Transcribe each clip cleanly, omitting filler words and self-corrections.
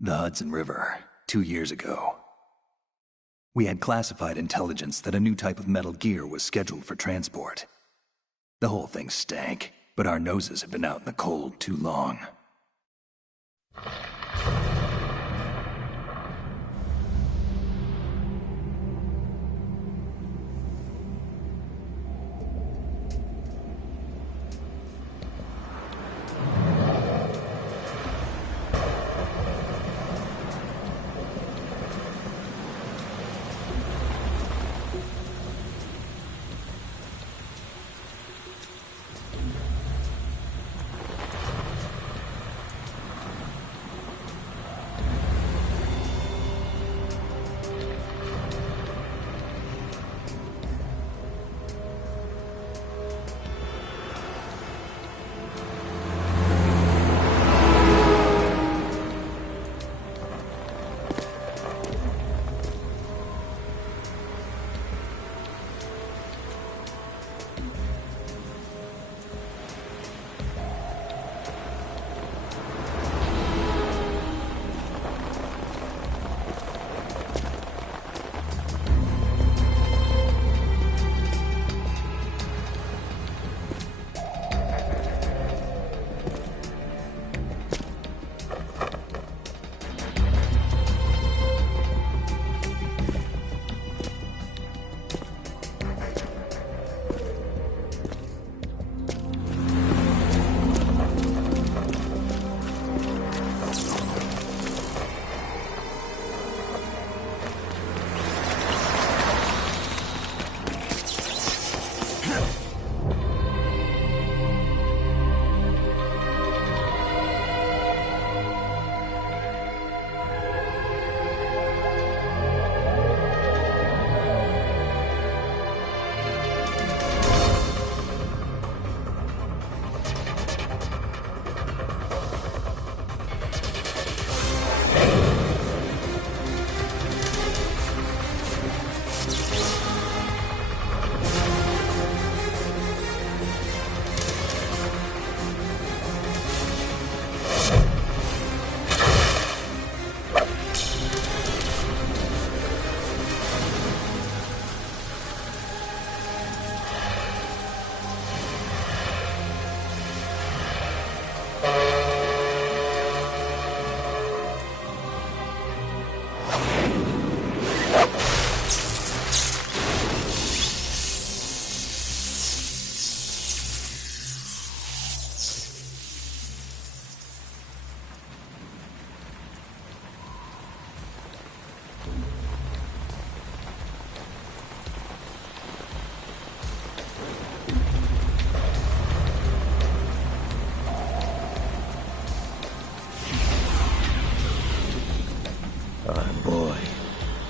The Hudson River, 2 years ago. We had classified intelligence that a new type of metal gear was scheduled for transport. The whole thing stank, but our noses had been out in the cold too long.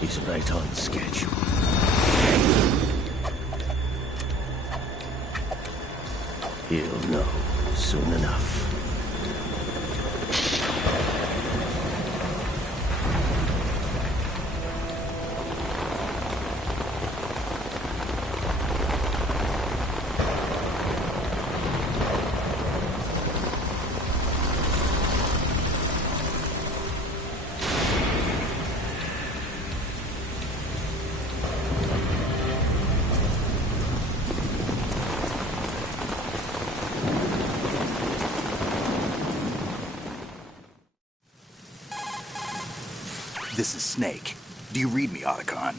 He's right on schedule. He'll know soon enough. This is Snake. Do you read me, Otacon?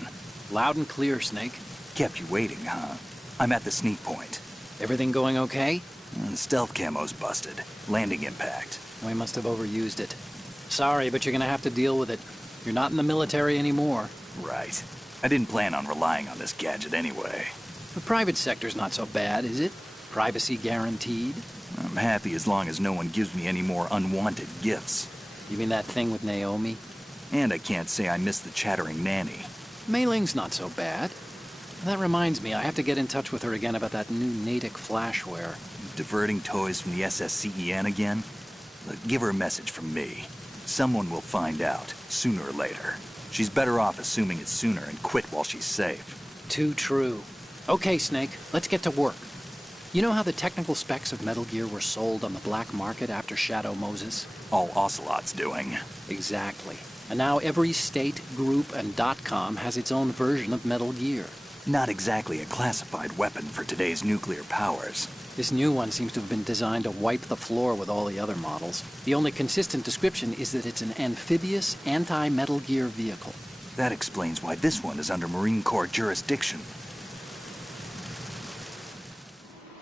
Loud and clear, Snake. Kept you waiting, huh? I'm at the sneak point. Everything going okay? Stealth camo's busted. Landing impact. We must have overused it. Sorry, but you're gonna have to deal with it. You're not in the military anymore. Right. I didn't plan on relying on this gadget anyway. The private sector's not so bad, is it? Privacy guaranteed? I'm happy as long as no one gives me any more unwanted gifts. You mean that thing with Naomi? And I can't say I miss the chattering nanny. Mei Ling's not so bad. That reminds me, I have to get in touch with her again about that new Natick flashware. Diverting toys from the SSCEN again? Look, give her a message from me. Someone will find out, sooner or later. She's better off assuming it sooner and quit while she's safe. Too true. Okay, Snake, let's get to work. You know how the technical specs of Metal Gear were sold on the black market after Shadow Moses? All Ocelot's doing. Exactly. And now every state, group, and .com has its own version of Metal Gear. Not exactly a classified weapon for today's nuclear powers. This new one seems to have been designed to wipe the floor with all the other models. The only consistent description is that it's an amphibious, anti-Metal Gear vehicle. That explains why this one is under Marine Corps jurisdiction.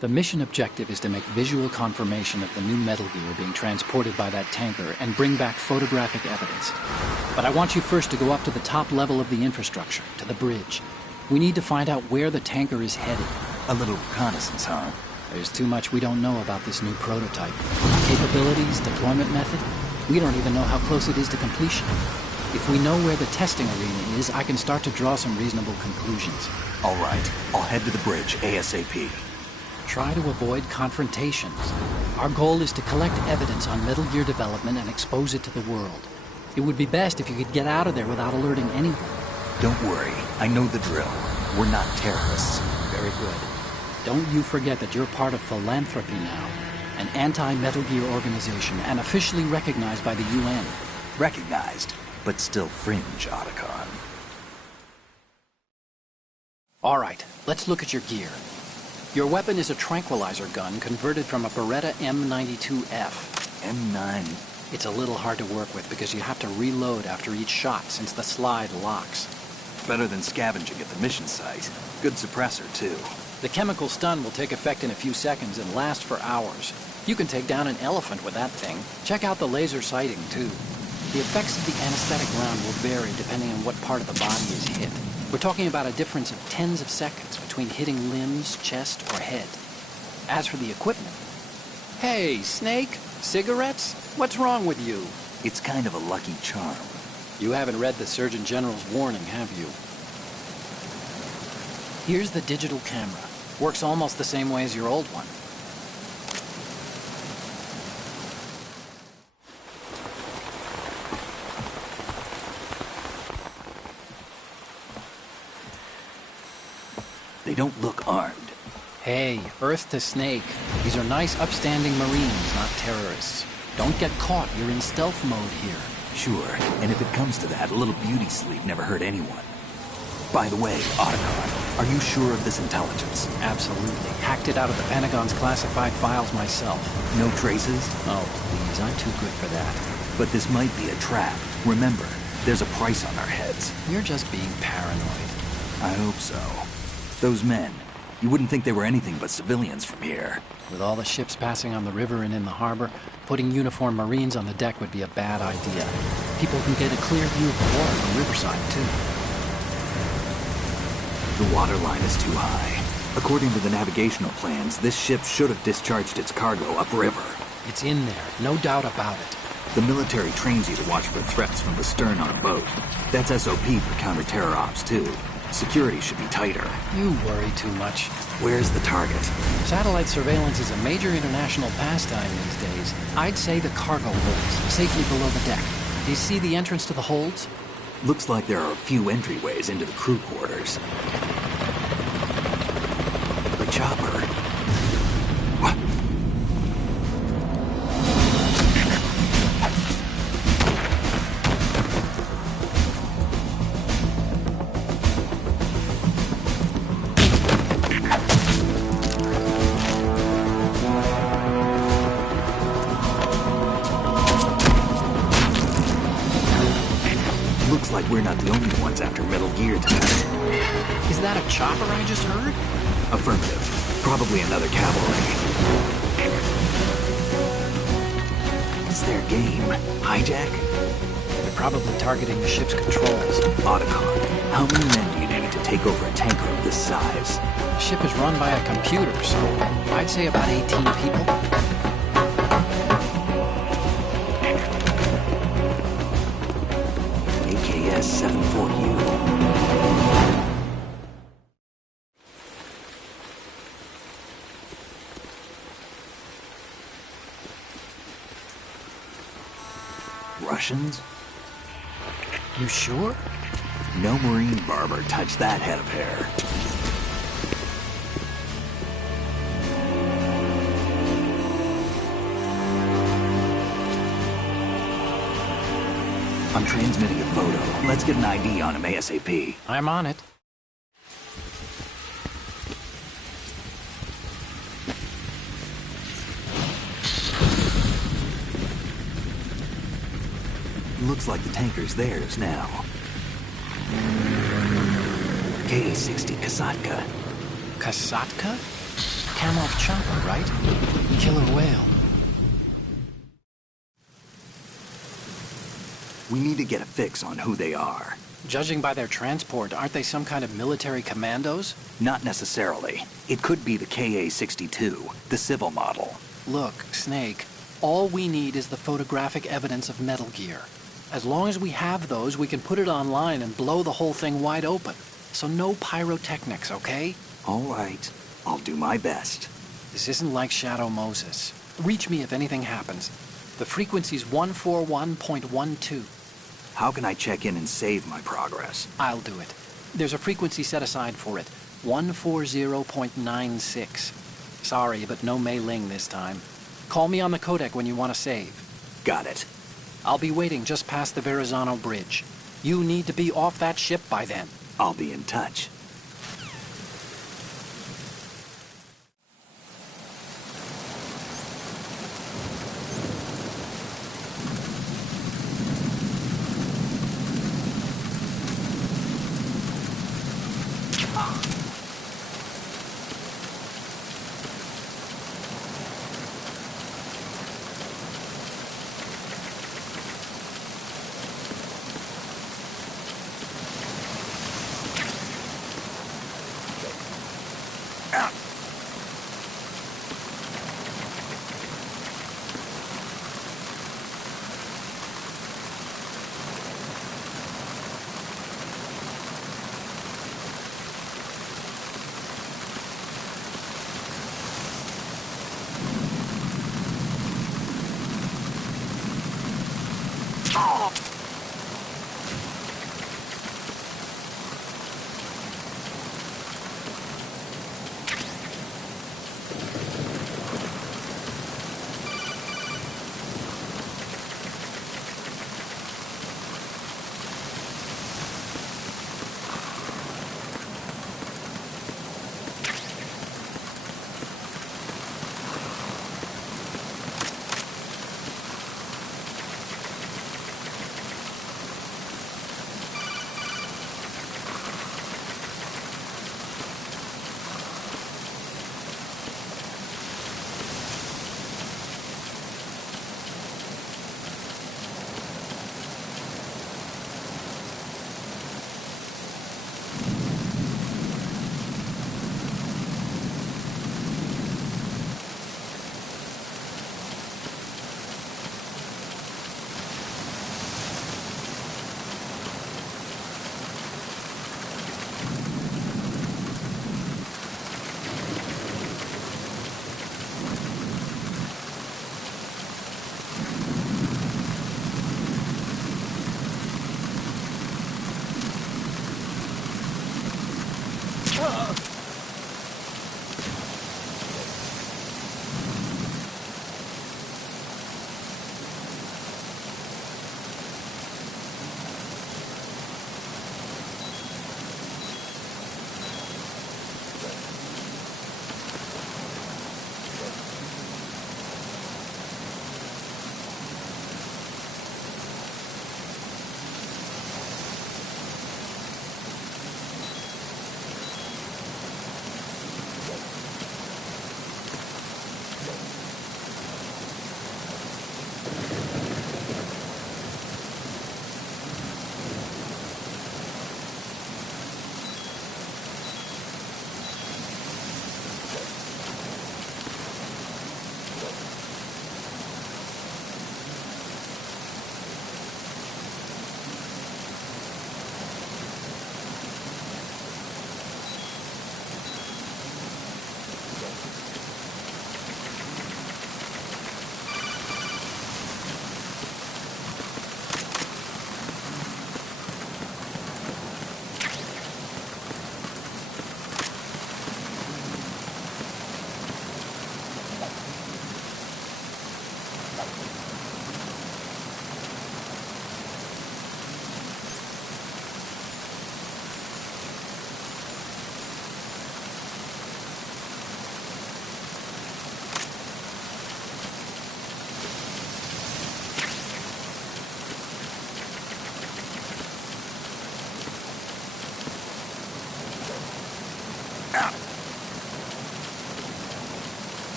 The mission objective is to make visual confirmation of the new Metal Gear being transported by that tanker and bring back photographic evidence. But I want you first to go up to the top level of the infrastructure, to the bridge. We need to find out where the tanker is headed. A little reconnaissance, huh? There's too much we don't know about this new prototype. Capabilities, deployment method. We don't even know how close it is to completion. If we know where the testing arena is, I can start to draw some reasonable conclusions. All right, I'll head to the bridge ASAP. Try to avoid confrontations. Our goal is to collect evidence on Metal Gear development and expose it to the world. It would be best if you could get out of there without alerting anyone. Don't worry, I know the drill. We're not terrorists. Very good. Don't you forget that you're part of Philanthropy now, an anti-Metal Gear organization and officially recognized by the UN. Recognized, but still fringe, Otacon. All right, let's look at your gear. Your weapon is a tranquilizer gun converted from a Beretta M92F. M9. It's a little hard to work with because you have to reload after each shot since the slide locks. Better than scavenging at the mission site. Good suppressor, too. The chemical stun will take effect in a few seconds and last for hours. You can take down an elephant with that thing. Check out the laser sighting, too. The effects of the anesthetic round will vary depending on what part of the body is hit. We're talking about a difference of tens of seconds between hitting limbs, chest, or head. As for the equipment... Hey, Snake, cigarettes? What's wrong with you? It's kind of a lucky charm. You haven't read the Surgeon General's warning, have you? Here's the digital camera. Works almost the same way as your old one. They don't look armed. Hey, Earth to Snake. These are nice, upstanding Marines, not terrorists. Don't get caught. You're in stealth mode here. Sure, and if it comes to that, a little beauty sleep never hurt anyone. By the way, Otacon, are you sure of this intelligence? Absolutely. Hacked it out of the Pentagon's classified files myself. No traces? Oh, please, I'm too good for that. But this might be a trap. Remember, there's a price on our heads. You're just being paranoid. I hope so. Those men, you wouldn't think they were anything but civilians from here. With all the ships passing on the river and in the harbor, putting uniformed Marines on the deck would be a bad idea. People can get a clear view of the water from Riverside, too. The water line is too high. According to the navigational plans, this ship should have discharged its cargo upriver. It's in there, no doubt about it. The military trains you to watch for threats from the stern on a boat. That's SOP for counter-terror ops, too. Security should be tighter. You worry too much. Where's the target? Satellite surveillance is a major international pastime these days. I'd say the cargo holds, safely below the deck. Do you see the entrance to the holds? Looks like there are a few entryways into the crew quarters. The chopper. What? Looks like we're not the only ones after Metal Gear tonight. Is that a chopper I just heard? Affirmative. Probably another cavalry. It's their game. Hijack? They're probably targeting the ship's controls. Otacon, how many men do you need to take over a tanker of this size? The ship is run by a computer, so I'd say about 18 people. AKS-74U. Russians? You sure? No Marine barber touched that head of hair. I'm transmitting a photo. Let's get an ID on him ASAP. I'm on it. Looks like the tanker's theirs now. KA-60 Kasatka. Kasatka? Kamov chopper, right? Killer whale. We need to get a fix on who they are. Judging by their transport, aren't they some kind of military commandos? Not necessarily. It could be the KA-62, the civil model. Look, Snake, all we need is the photographic evidence of Metal Gear. As long as we have those, we can put it online and blow the whole thing wide open. So no pyrotechnics, okay? All right. I'll do my best. This isn't like Shadow Moses. Reach me if anything happens. The frequency's 141.12. How can I check in and save my progress? I'll do it. There's a frequency set aside for it. 140.96. Sorry, but no Mei Ling this time. Call me on the codec when you want to save. Got it. I'll be waiting just past the Verrazano Bridge. You need to be off that ship by then. I'll be in touch.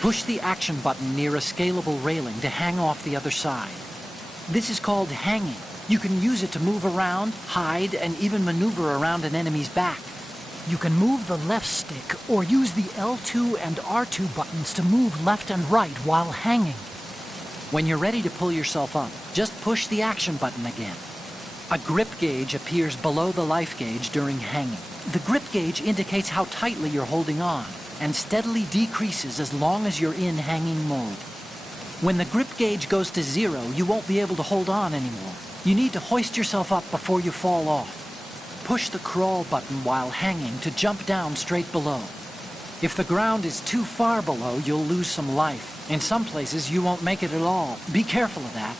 Push the action button near a scalable railing to hang off the other side. This is called hanging. You can use it to move around, hide, and even maneuver around an enemy's back. You can move the left stick or use the L2 and R2 buttons to move left and right while hanging. When you're ready to pull yourself up, just push the action button again. A grip gauge appears below the life gauge during hanging. The grip gauge indicates how tightly you're holding on and steadily decreases as long as you're in hanging mode. When the grip gauge goes to 0, you won't be able to hold on anymore. You need to hoist yourself up before you fall off. Push the crawl button while hanging to jump down straight below. If the ground is too far below, you'll lose some life. In some places, you won't make it at all. Be careful of that.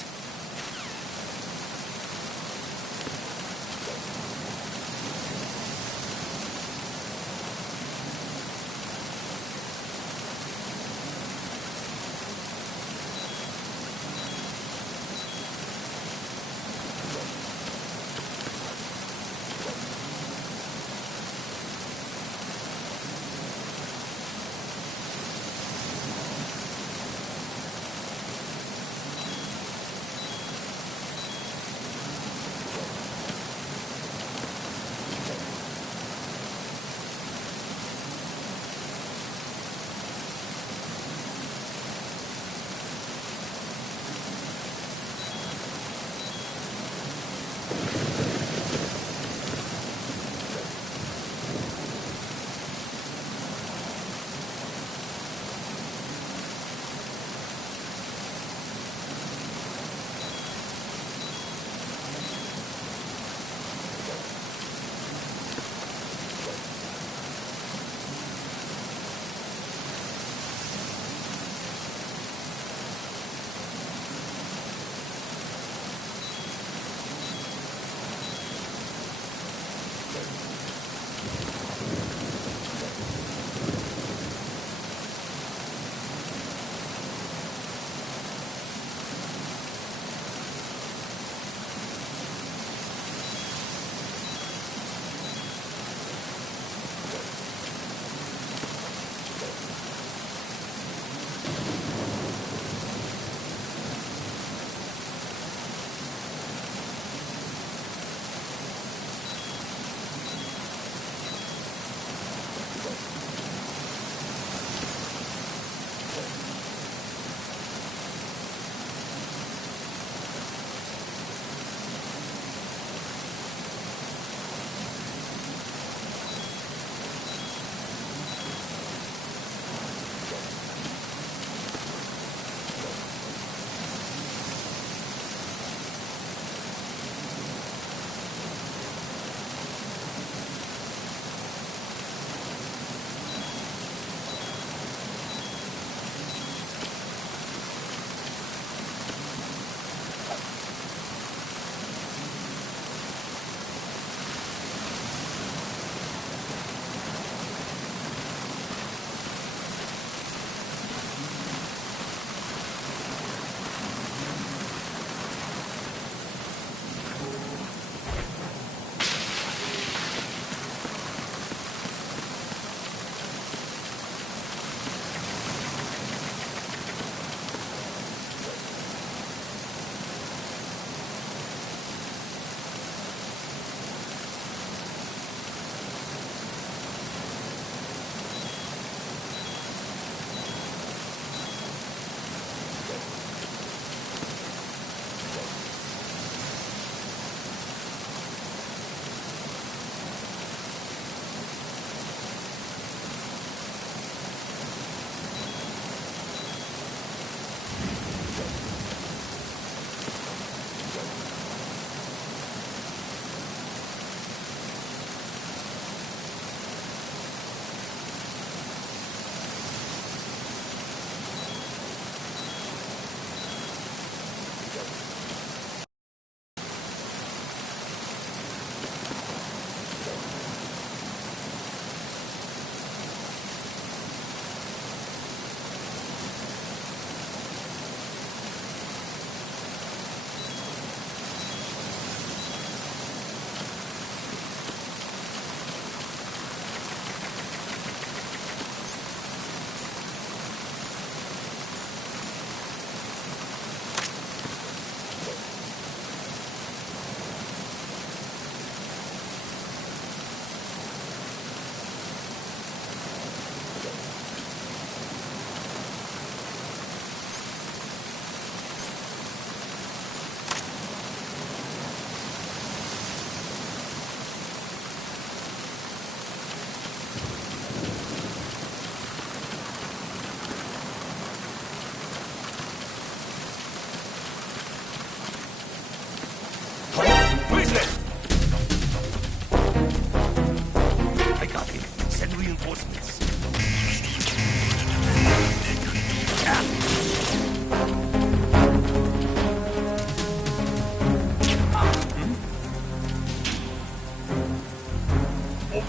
Over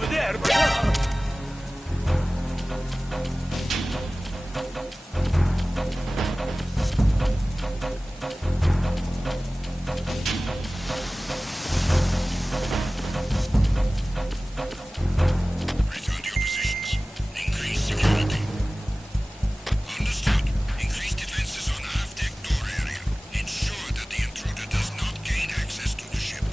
there! Return to your positions. Increase security. Understood. Increase defenses on half-deck door area. Ensure that the intruder does not gain access to the ship.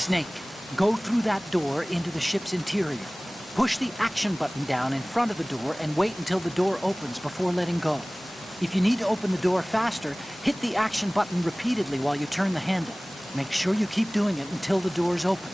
Snake, go through that door into the ship's interior. Push the action button down in front of the door and wait until the door opens before letting go. If you need to open the door faster, hit the action button repeatedly while you turn the handle. Make sure you keep doing it until the door's open.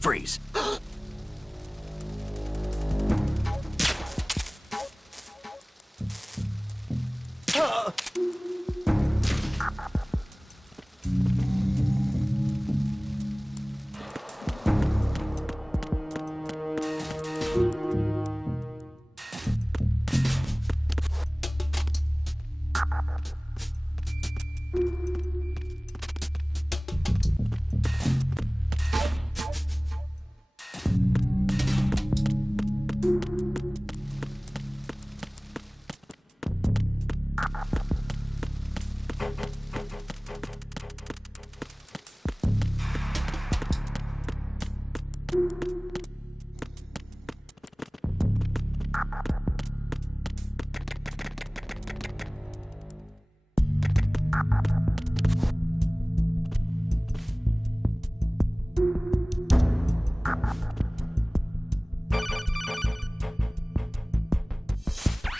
Freeze.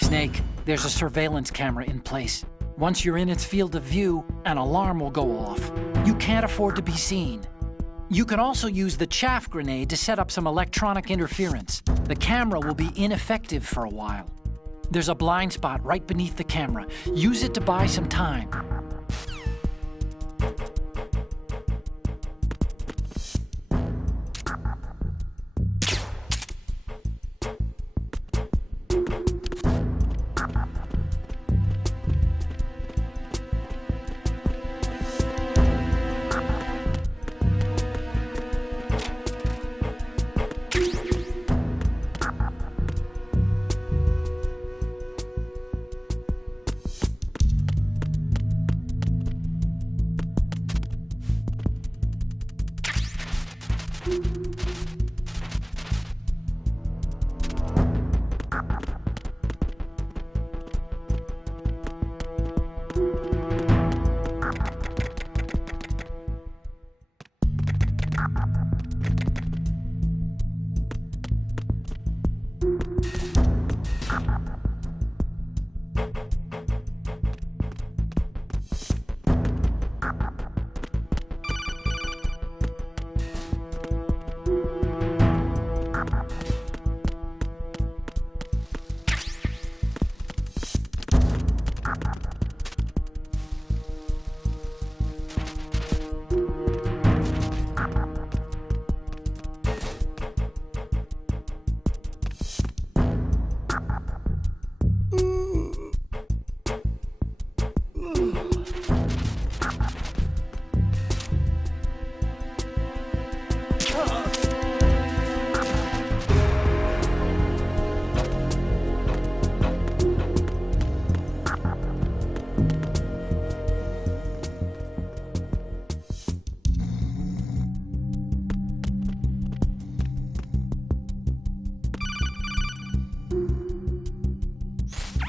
Snake, there's a surveillance camera in place. Once you're in its field of view, an alarm will go off. You can't afford to be seen. You can also use the chaff grenade to set up some electronic interference. The camera will be ineffective for a while. There's a blind spot right beneath the camera. Use it to buy some time.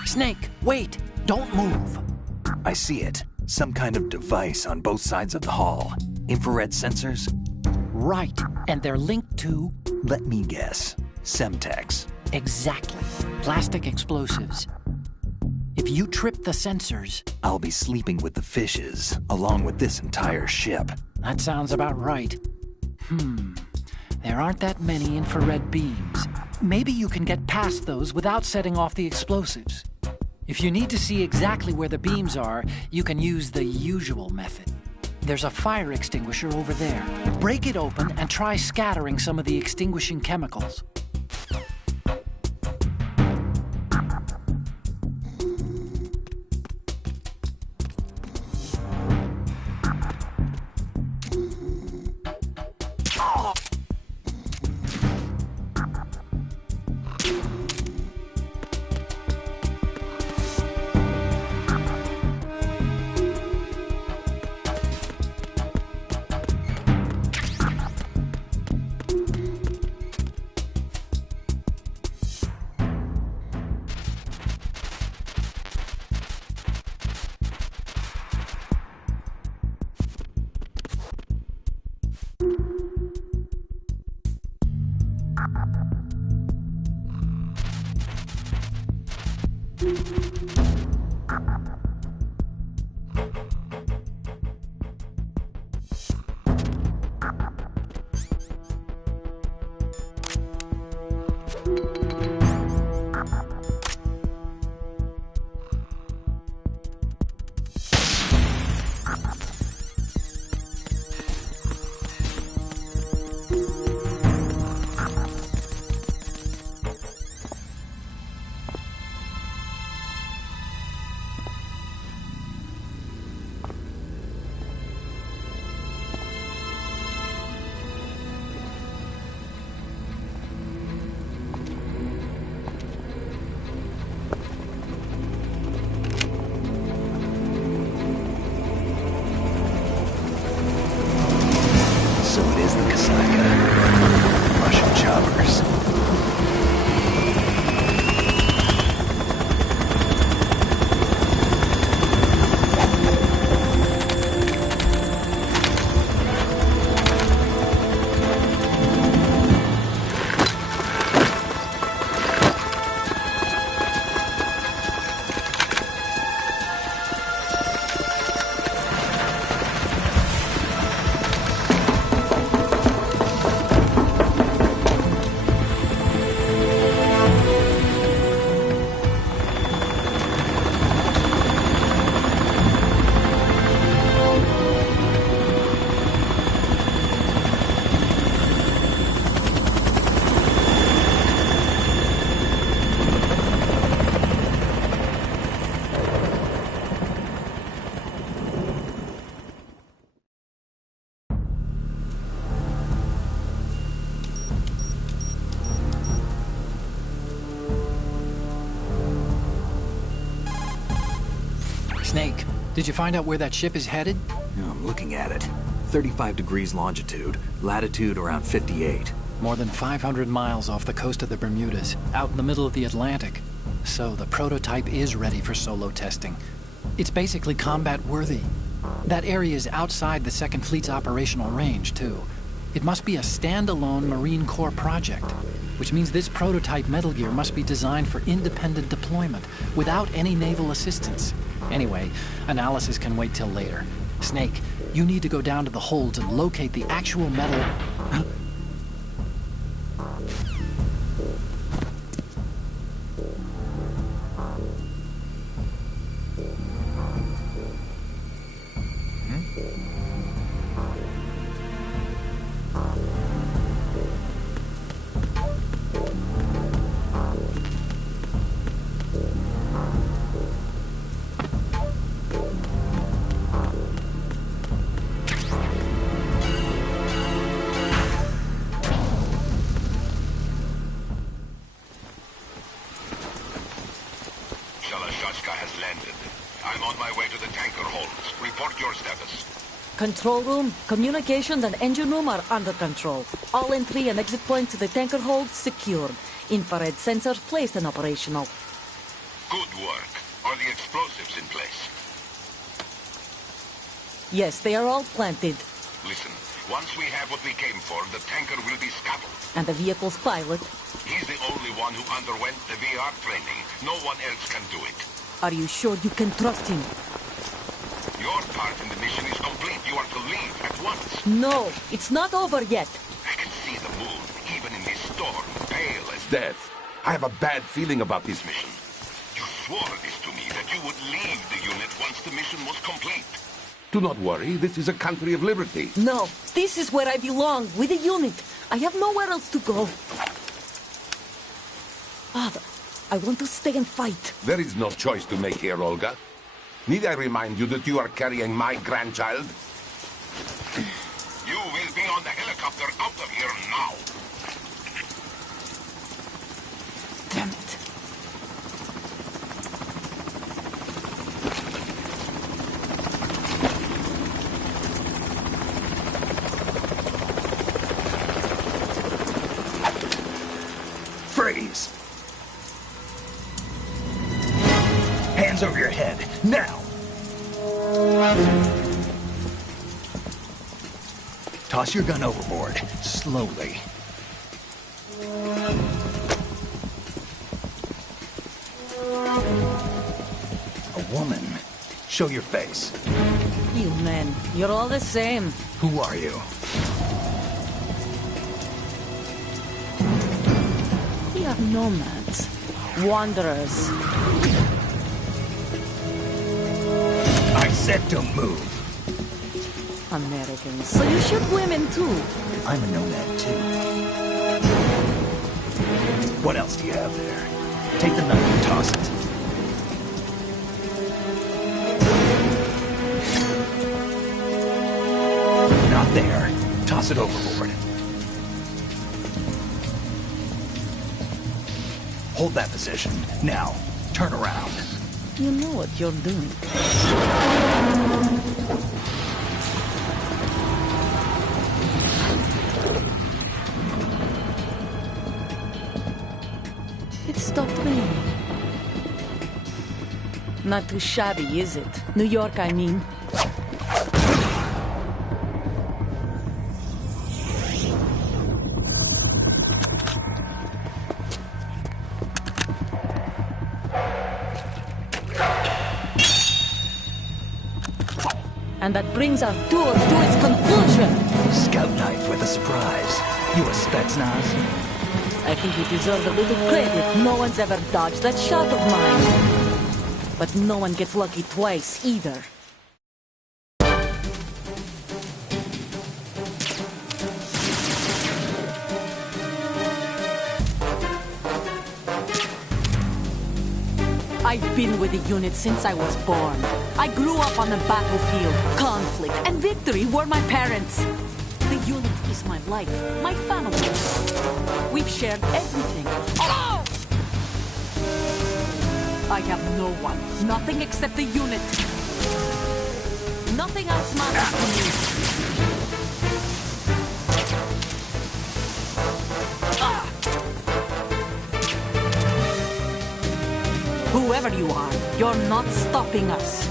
Snake, wait! Don't move! I see it. Some kind of device on both sides of the hall. Infrared sensors? Right, and they're linked to... Let me guess. Semtex. Exactly. Plastic explosives. If you trip the sensors... I'll be sleeping with the fishes, along with this entire ship. That sounds about right. There aren't that many infrared beams. Maybe you can get past those without setting off the explosives. If you need to see exactly where the beams are, you can use the usual method. There's a fire extinguisher over there. Break it open and try scattering some of the extinguishing chemicals. So it is the Kasaka. Russian choppers. Snake, did you find out where that ship is headed? Yeah, I'm looking at it. 35 degrees longitude, latitude around 58. More than 500 miles off the coast of the Bermudas, out in the middle of the Atlantic. So the prototype is ready for solo testing. It's basically combat-worthy. That area is outside the Second Fleet's operational range, too. It must be a standalone Marine Corps project, which means this prototype Metal Gear must be designed for independent deployment, without any naval assistance. Anyway, analysis can wait till later. Snake, you need to go down to the holds and locate the actual metal... Shalashaska has landed. I'm on my way to the tanker holds. Report your status. Control room, communications, and engine room are under control. All entry and exit points to the tanker hold secured. Infrared sensors placed and operational. Good work. Are the explosives in place? Yes, they are all planted. Listen, once we have what we came for, the tanker will be scuttled. And the vehicle's pilot. He's the only one who underwent the VR training. No one else can do it. Are you sure you can trust him? Your part in the mission is complete. You are to leave at once. No, it's not over yet. I can see the moon, even in this storm, pale as death. I have a bad feeling about this mission. You swore this to me, that you would leave the unit once the mission was complete. Do not worry, this is a country of liberty. No, this is where I belong, with the unit. I have nowhere else to go. Father, I want to stay and fight. There is no choice to make here, Olga. Need I remind you that you are carrying my grandchild? You will be on the helicopter out of here now. Damn it. Freeze! Hands over your head, now! Toss your gun overboard, slowly. Show your face. You men, you're all the same. Who are you? We are nomads. Wanderers. I said don't move. Americans. So you shoot women too. I'm a nomad too. What else do you have there? Take the knife and toss it. Not there. Toss it overboard. Hold that position. Now, turn around. You know what you're doing. It stopped raining. Not too shabby, is it? New York, I mean. And that brings our tour to its conclusion. Scout knife with a surprise. You a Spetsnaz? I think you deserve a little credit. No one's ever dodged that shot of mine. But no one gets lucky twice, either. I've been with the unit since I was born. I grew up on the battlefield. Conflict and victory were my parents. The unit is my life, my family. We've shared everything. Oh! I have no one, nothing except the unit. Nothing else matters to me. Ah! Whoever you are, you're not stopping us.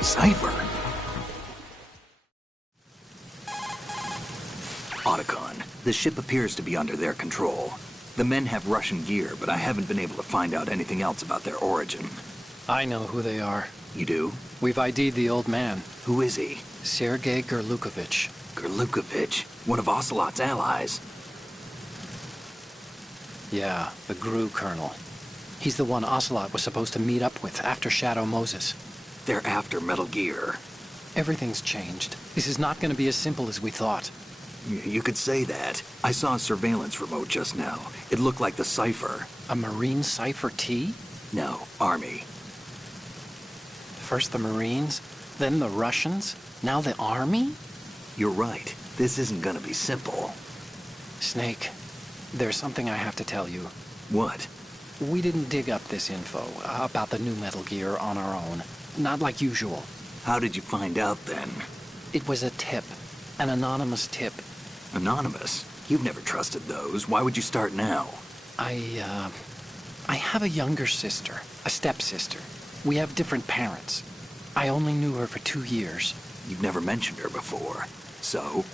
Cipher. Otacon, the ship appears to be under their control. The men have Russian gear, but I haven't been able to find out anything else about their origin. I know who they are. You do? We've ID'd the old man, Who is he? Sergei Gerlukovich. Gerlukovich, one of Ocelot's allies. Yeah, the GRU colonel. He's the one Ocelot was supposed to meet up with after Shadow Moses. They're after Metal Gear. Everything's changed. This is not going to be as simple as we thought. You could say that. I saw a surveillance remote just now. It looked like the Cipher. A Marine Cipher T? No, Army. First the Marines, then the Russians, now the Army? You're right. This isn't gonna be simple. Snake, there's something I have to tell you. What? We didn't dig up this info about the new Metal Gear on our own. Not like usual. How did you find out then? It was a tip. An anonymous tip. Anonymous? You've never trusted those. Why would you start now? I have a younger sister, a stepsister. We have different parents. I only knew her for 2 years. You've never mentioned her before. So?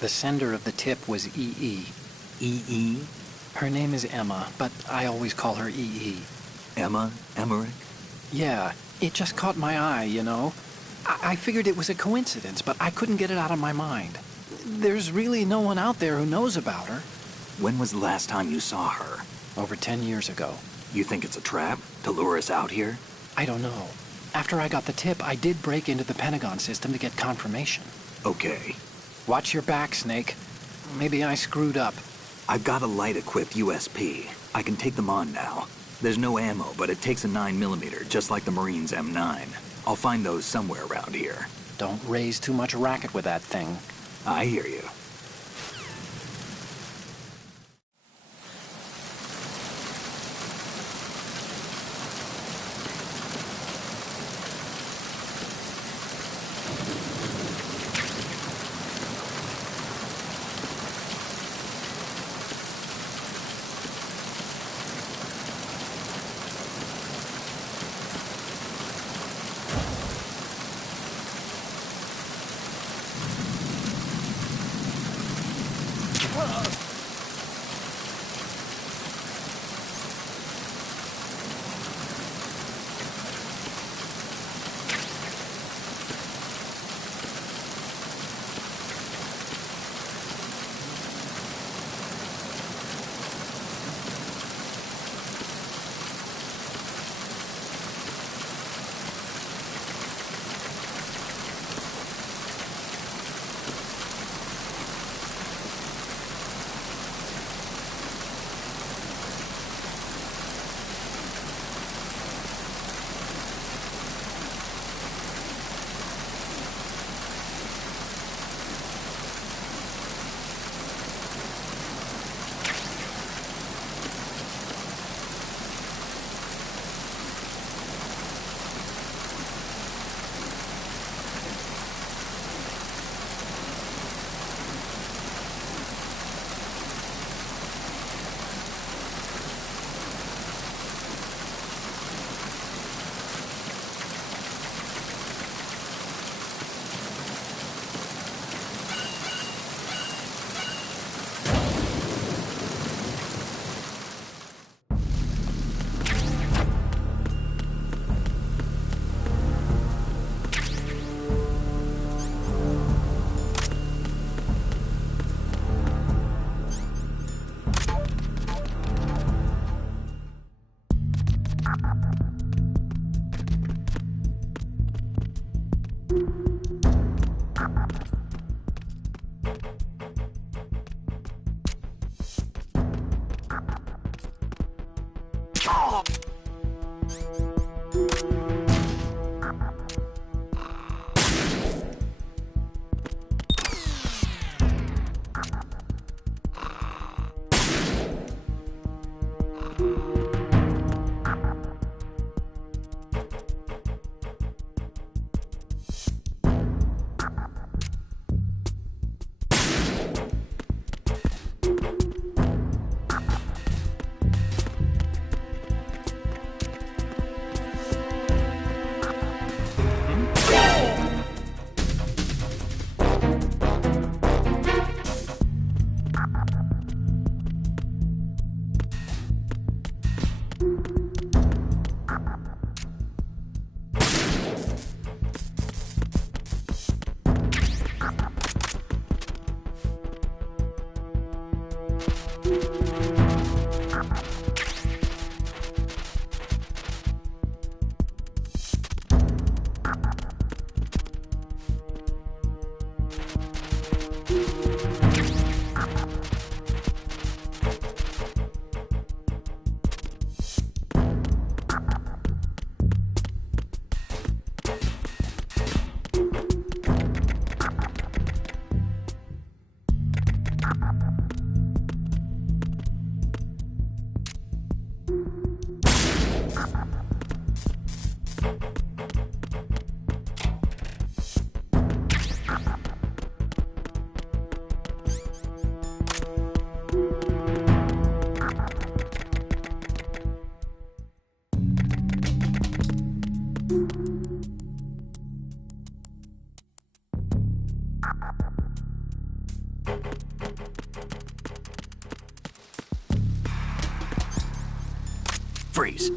The sender of the tip was EE. EE? Her name is Emma, but I always call her EE. Emma Emmerich? Yeah, it just caught my eye, you know. I figured it was a coincidence, but I couldn't get it out of my mind. There's really no one out there who knows about her. When was the last time you saw her? Over 10 years ago. You think it's a trap? To lure us out here? I don't know. After I got the tip, I did break into the Pentagon system to get confirmation. Okay. Watch your back, Snake. Maybe I screwed up. I've got a light-equipped USP. I can take them on now. There's no ammo, but it takes a 9mm, just like the Marines' M9. I'll find those somewhere around here. Don't raise too much racket with that thing. I hear you. Freeze.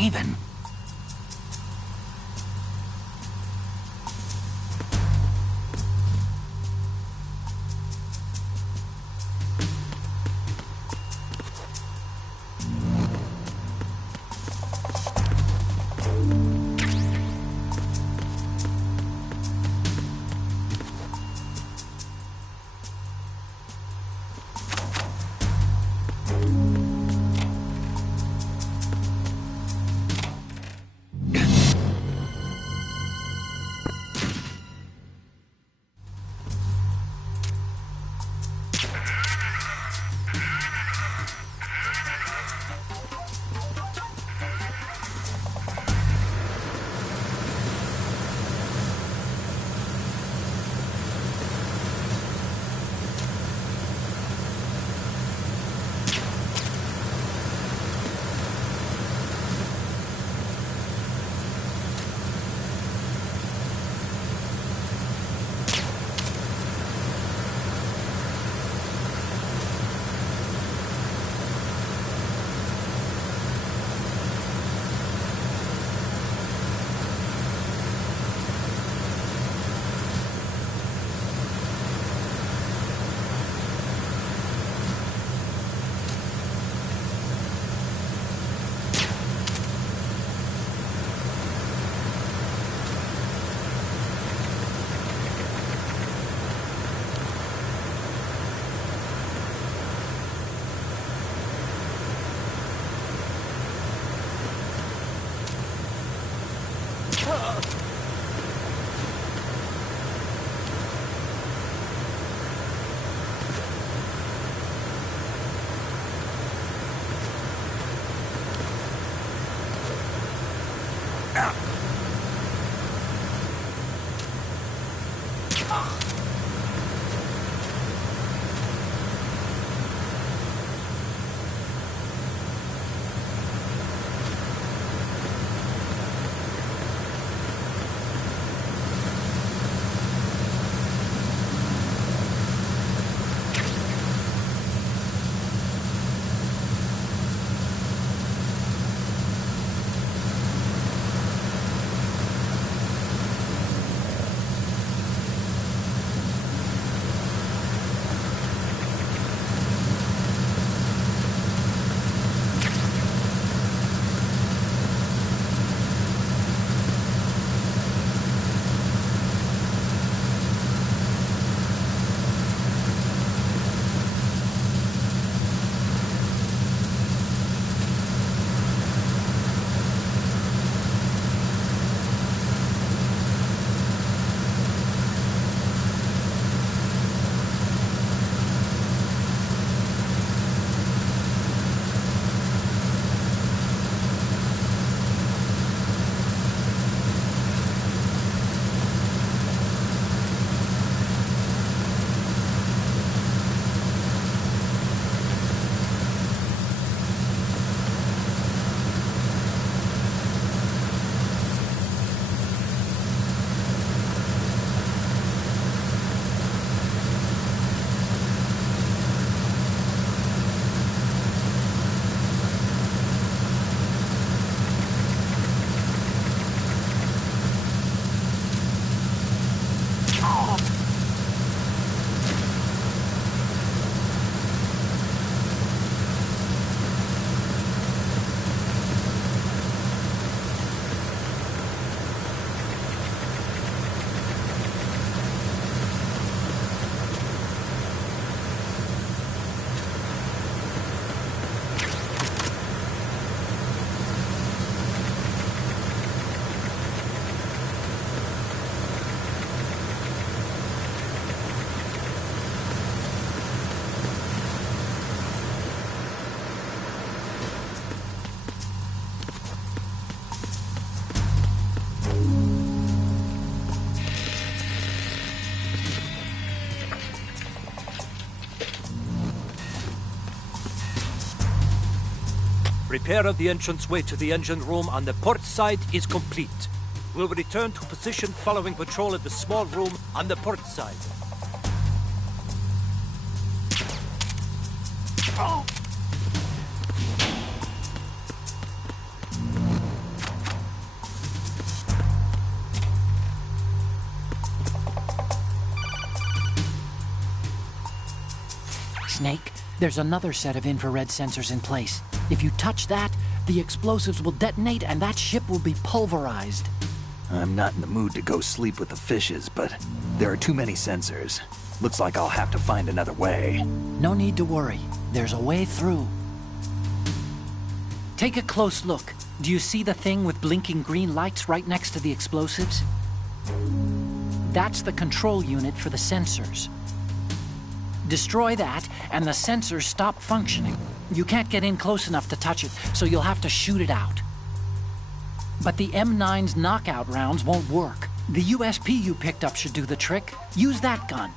Raven? Repair of the entranceway to the engine room on the port side is complete. We'll return to position following patrol of the small room on the port side. Oh. Snake, there's another set of infrared sensors in place. If you touch that, the explosives will detonate and that ship will be pulverized. I'm not in the mood to go sleep with the fishes, but there are too many sensors. Looks like I'll have to find another way. No need to worry. There's a way through. Take a close look. Do you see the thing with blinking green lights right next to the explosives? That's the control unit for the sensors. Destroy that, and the sensors stop functioning. You can't get in close enough to touch it, so you'll have to shoot it out. But the M9's knockout rounds won't work. The USP you picked up should do the trick. Use that gun.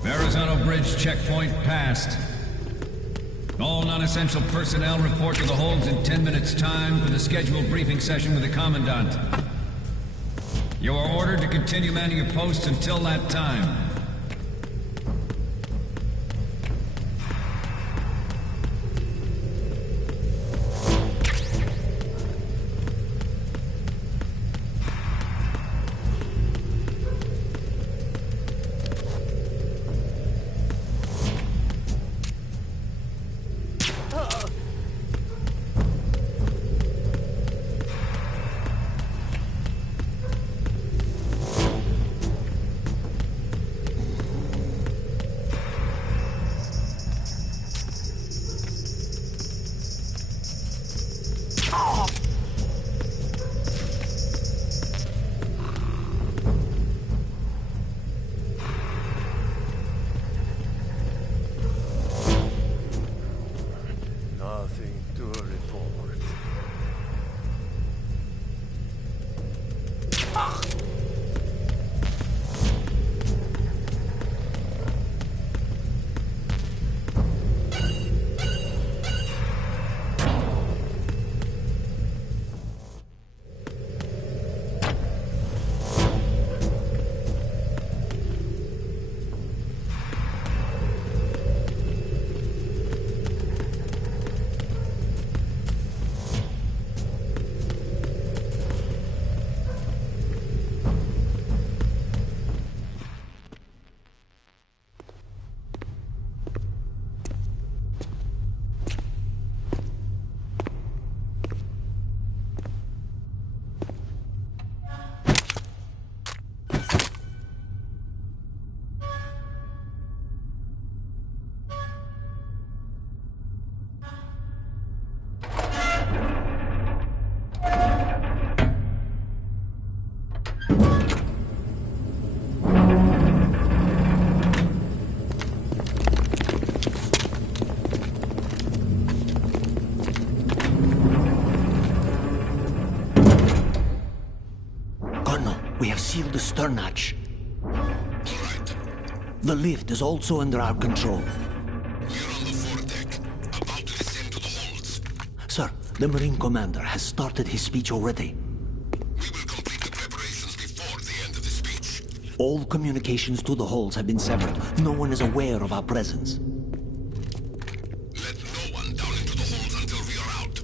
Verrazano Bridge checkpoint passed. All non-essential personnel report to the holds in 10 minutes' time for the scheduled briefing session with the Commandant. You are ordered to continue manning your posts until that time. Nothing to report. We have sealed the stern hatch. All right. The lift is also under our control. We're on the foredeck, about to descend to the holds. Sir, the Marine Commander has started his speech already. We will complete the preparations before the end of the speech. All communications to the holds have been severed. No one is aware of our presence. Let no one down into the holds until we are out.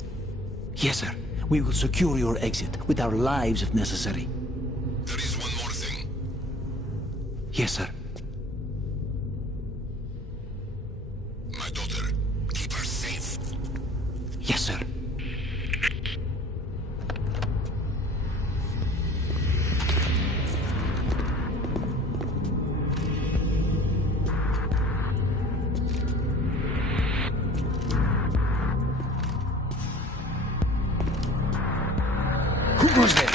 Yes, sir. We will secure your exit, with our lives if necessary. There is one more thing. Yes, sir. My daughter. Keep her safe. Yes, sir. Who goes there?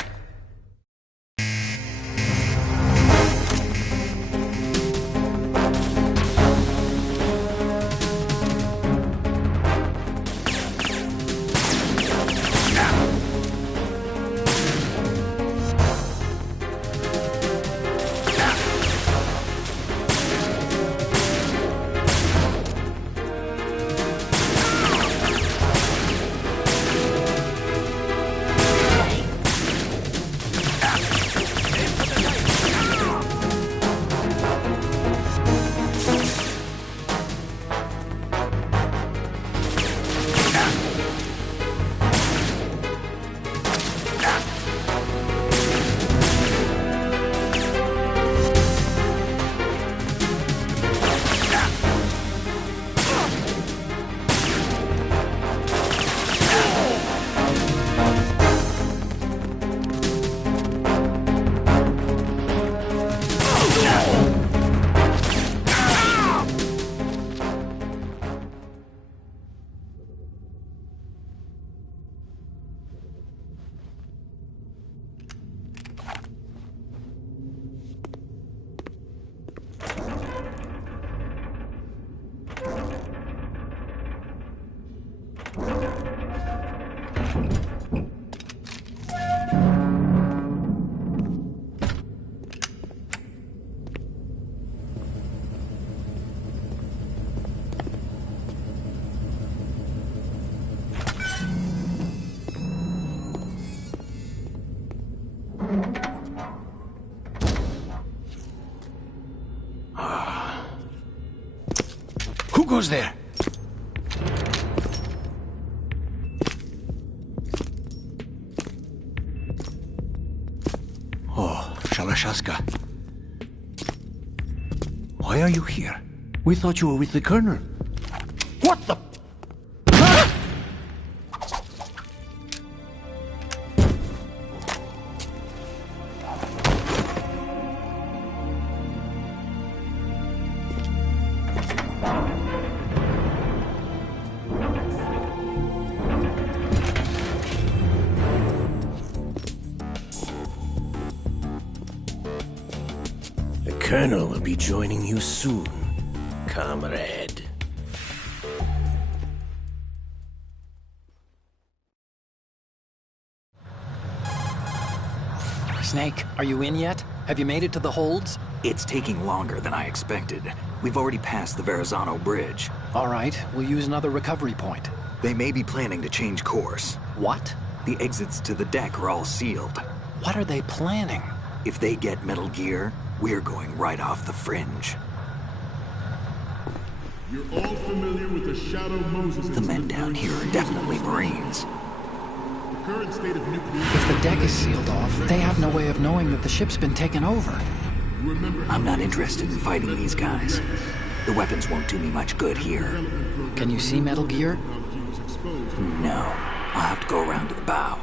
Who goes there? Oh, Shalashaska. Why are you here? We thought you were with the Colonel. What the... The Colonel will be joining you soon, comrade. Snake, are you in yet? Have you made it to the holds? It's taking longer than I expected. We've already passed the Verrazano Bridge. All right, we'll use another recovery point. They may be planning to change course. What? The exits to the deck are all sealed. What are they planning? If they get Metal Gear, we're going right off the fringe. You're all familiar with the Shadow Moses. The men down here are definitely Marines. The current state of nuclear... If the deck is sealed off, they have no way of knowing that the ship's been taken over. I'm not interested in fighting these guys. The weapons won't do me much good here. Can you see Metal Gear? No. I'll have to go around to the bow.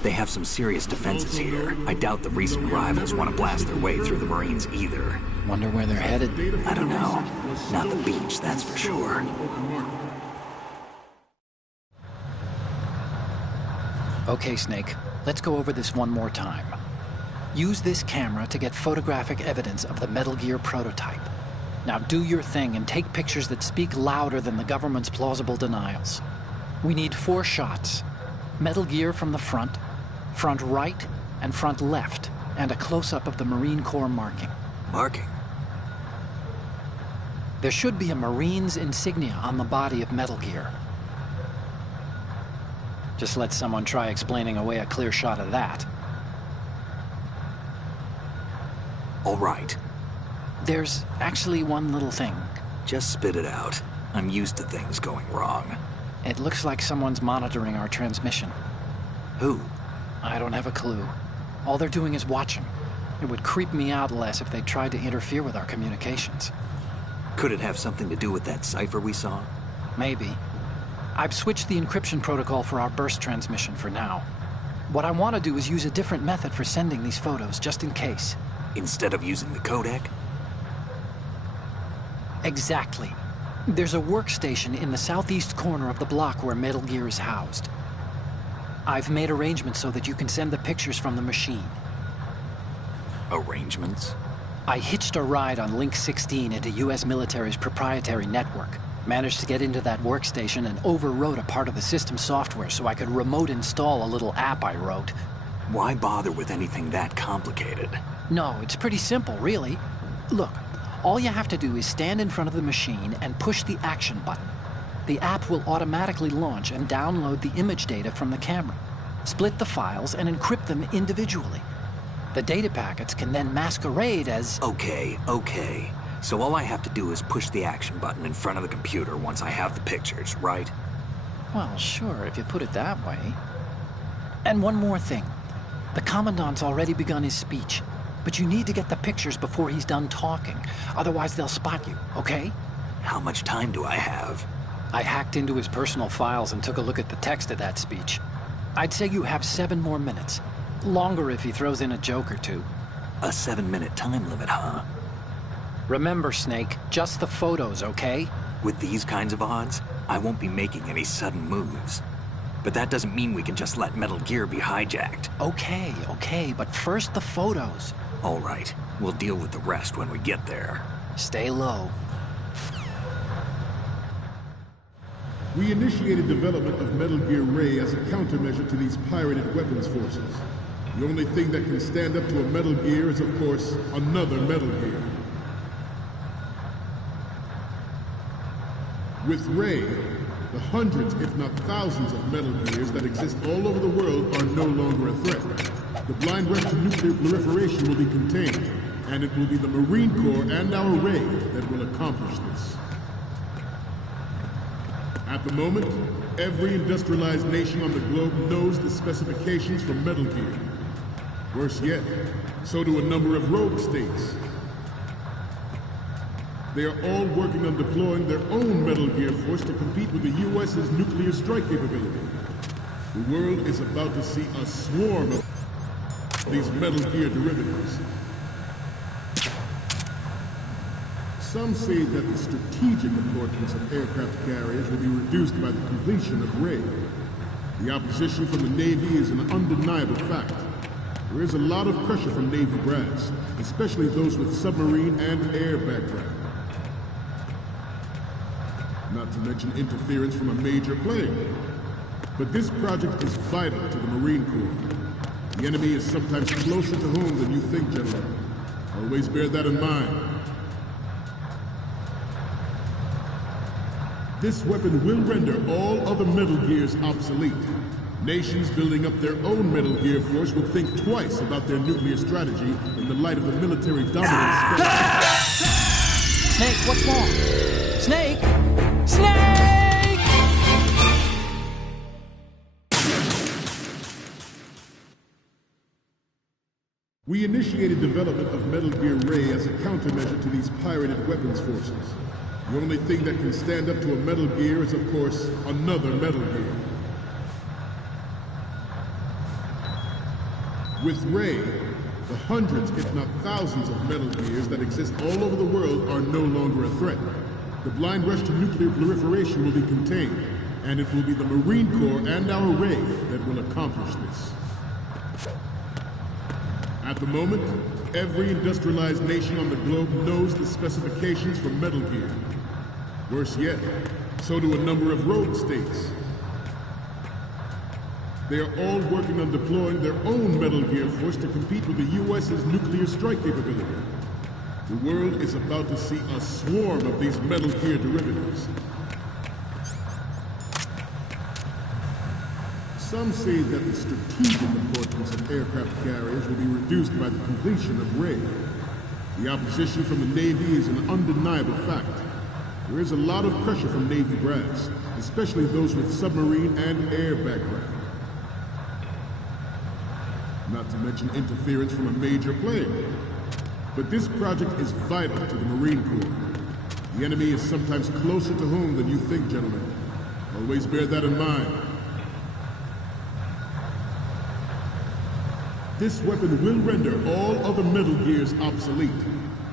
They have some serious defenses here. I doubt the recent arrivals want to blast their way through the Marines either. Wonder where they're headed? I don't know. Not the beach, that's for sure. Okay, Snake. Let's go over this one more time. Use this camera to get photographic evidence of the Metal Gear prototype. Now do your thing and take pictures that speak louder than the government's plausible denials. We need 4 shots. Metal Gear from the front right, and front left, and a close-up of the Marine Corps marking. Marking? There should be a Marine's insignia on the body of Metal Gear. Just let someone try explaining away a clear shot of that. All right. There's actually one little thing. Just spit it out. I'm used to things going wrong. It looks like someone's monitoring our transmission. Who? I don't have a clue. All they're doing is watching. It would creep me out less if they tried to interfere with our communications. Could it have something to do with that cipher we saw? Maybe. I've switched the encryption protocol for our burst transmission for now. What I want to do is use a different method for sending these photos, just in case. Instead of using the codec? Exactly. There's a workstation in the southeast corner of the block where Metal Gear is housed. I've made arrangements so that you can send the pictures from the machine. Arrangements? I hitched a ride on Link 16 into U.S. military's proprietary network. Managed to get into that workstation and overwrote a part of the system software so I could remote install a little app I wrote. Why bother with anything that complicated? No, it's pretty simple, really. Look, all you have to do is stand in front of the machine and push the action button. The app will automatically launch and download the image data from the camera, split the files, and encrypt them individually. The data packets can then masquerade as... Okay. So all I have to do is push the action button in front of the computer once I have the pictures, right? Well, sure, if you put it that way. And one more thing. The Commandant's already begun his speech, but you need to get the pictures before he's done talking. Otherwise, they'll spot you, okay? How much time do I have? I hacked into his personal files and took a look at the text of that speech. I'd say you have 7 more minutes. Longer if he throws in a joke or two. A 7-minute time limit, huh? Remember, Snake, just the photos, okay? With these kinds of odds, I won't be making any sudden moves. But that doesn't mean we can just let Metal Gear be hijacked. Okay, but first the photos. All right, we'll deal with the rest when we get there. Stay low. We initiated development of Metal Gear Ray as a countermeasure to these pirated weapons forces. The only thing that can stand up to a Metal Gear is, of course, another Metal Gear. With Ray, the hundreds, if not thousands, of Metal Gears that exist all over the world are no longer a threat. The blind rush to nuclear proliferation will be contained, and it will be the Marine Corps and our Ray that will accomplish this. At the moment, every industrialized nation on the globe knows the specifications for Metal Gear. Worse yet, so do a number of rogue states. They are all working on deploying their own Metal Gear force to compete with the U.S.'s nuclear strike capability. The world is about to see a swarm of these Metal Gear derivatives. Some say that the strategic importance of aircraft carriers will be reduced by the completion of Ray. The opposition from the Navy is an undeniable fact. There is a lot of pressure from Navy brass, especially those with submarine and air background. Not to mention interference from a major plane. But this project is vital to the Marine Corps. The enemy is sometimes closer to home than you think, gentlemen. Always bear that in mind. This weapon will render all other Metal Gears obsolete. Nations building up their own Metal Gear force will think twice about their nuclear strategy in the light of the military dominance. Snake, what's wrong? Snake! Snake! We initiated development of Metal Gear Ray as a countermeasure to these pirated weapons forces. The only thing that can stand up to a Metal Gear is, of course, another Metal Gear. With Ray, the hundreds, if not thousands, of Metal Gears that exist all over the world are no longer a threat. The blind rush to nuclear proliferation will be contained, and it will be the Marine Corps and our Ray that will accomplish this. At the moment, every industrialized nation on the globe knows the specifications for Metal Gear. Worse yet, so do a number of rogue states. They are all working on deploying their own Metal Gear force to compete with the U.S.'s nuclear strike capability. The world is about to see a swarm of these Metal Gear derivatives. Some say that the strategic importance of aircraft carriers will be reduced by the completion of Ray. The opposition from the Navy is an undeniable fact. There is a lot of pressure from Navy brass, especially those with submarine and air background. not to mention interference from a major player. But this project is vital to the Marine Corps. The enemy is sometimes closer to home than you think, gentlemen. Always bear that in mind. This weapon will render all other Metal Gears obsolete.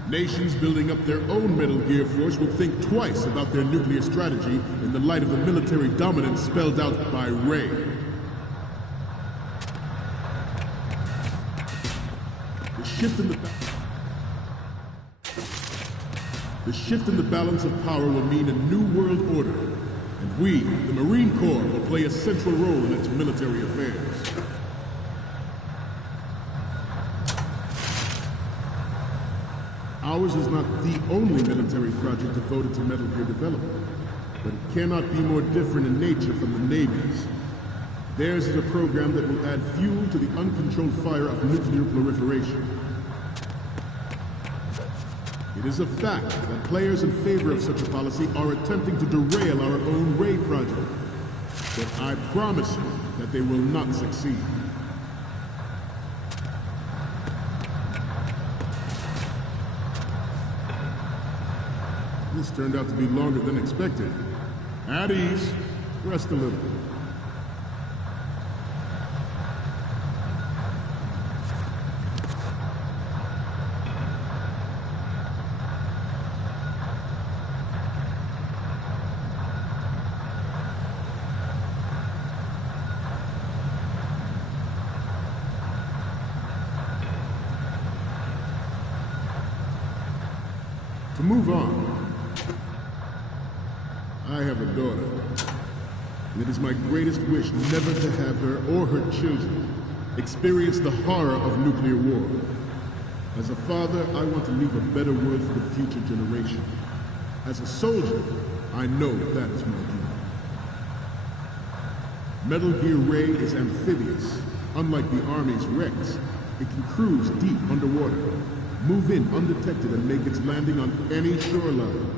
Nations building up their own Metal Gear force will think twice about their nuclear strategy in the light of the military dominance spelled out by Ray. The shift in the balance of power will mean a new world order, and we, the Marine Corps, will play a central role in its military affairs. Ours is not the only military project devoted to Metal Gear development, but it cannot be more different in nature from the Navy's. Theirs is a program that will add fuel to the uncontrolled fire of nuclear proliferation. It is a fact that players in favor of such a policy are attempting to derail our own Ray project. But I promise you that they will not succeed. This turned out to be longer than expected. At ease. Rest a little. To move on, I have a daughter, and it is my greatest wish never to have her or her children experience the horror of nuclear war. As a father, I want to leave a better world for the future generation. As a soldier, I know that is my duty. Metal Gear Ray is amphibious. Unlike the Army's Rex, it can cruise deep underwater, move in undetected, and make its landing on any shoreline.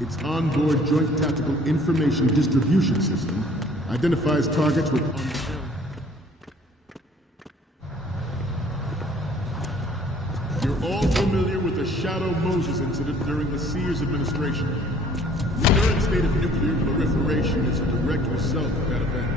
Its onboard Joint Tactical Information Distribution System identifies targets with You're all familiar with the Shadow Moses incident during the Sears administration. The current state of nuclear proliferation is a direct result of that event.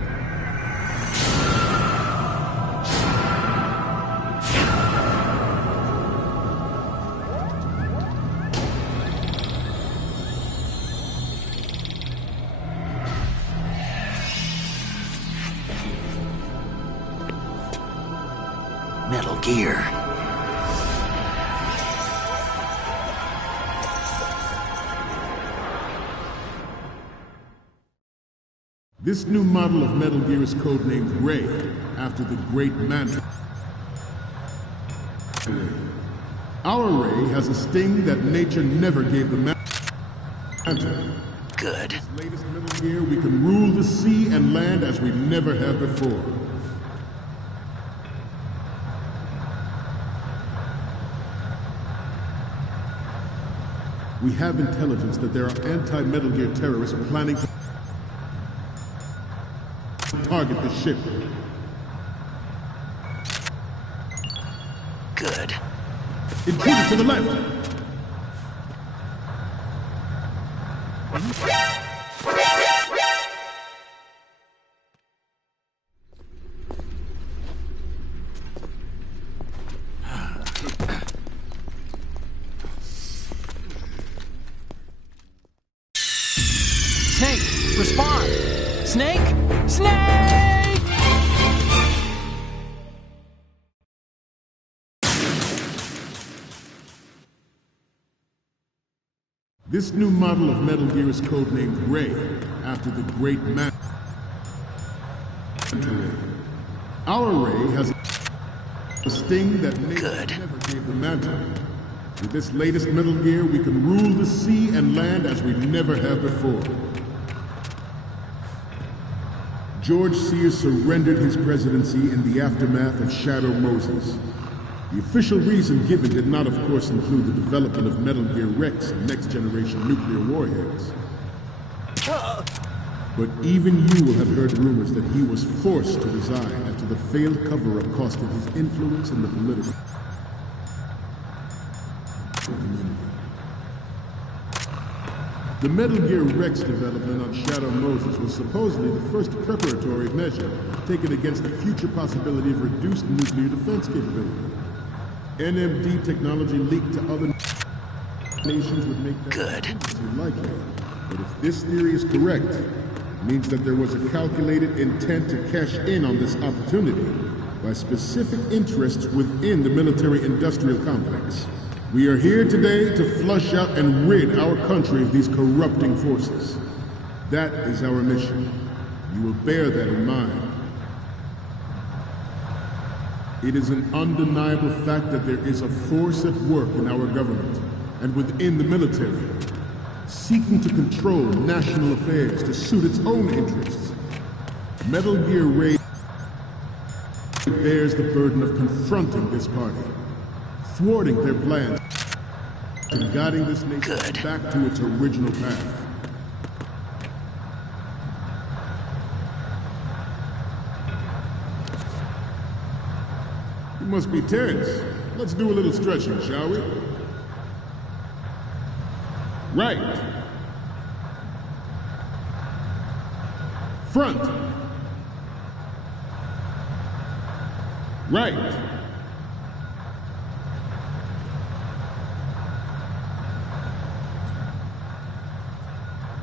Metal Gear. This new model of Metal Gear is codenamed Ray, after the great Manta. Our Ray has a sting that nature never gave the Manta. Good. This latest Metal Gear, we can rule the sea and land as we never have before. We have intelligence that there are anti-Metal Gear terrorists planning to target the ship. Good. Intruder to the left! Snake, respond! Snake? Snake! This new model of Metal Gear is codenamed Ray, after the great Manta Ray. Our Ray has a sting that nature never gave the Manta. With this latest Metal Gear, we can rule the sea and land as we never have before. George Sears surrendered his presidency in the aftermath of Shadow Moses. The official reason given did not, of course, include the development of Metal Gear Rex and next-generation nuclear warheads. But even you will have heard rumors that he was forced to resign after the failed cover-up cost him his influence in the political community. The Metal Gear Rex development on Shadow Moses was supposedly the first preparatory measure taken against the future possibility of reduced nuclear defense capability. NMD technology leaked to other nations would make that likely. But if this theory is correct, it means that there was a calculated intent to cash in on this opportunity by specific interests within the military-industrial complex. We are here today to flush out and rid our country of these corrupting forces. That is our mission. You will bear that in mind. It is an undeniable fact that there is a force at work in our government and within the military, seeking to control national affairs to suit its own interests. Metal Gear Ray bears the burden of confronting this party, thwarting their plans, and guiding this nation back to its original path. You must be tense. Let's do a little stretching, shall we? Right. Front. Right.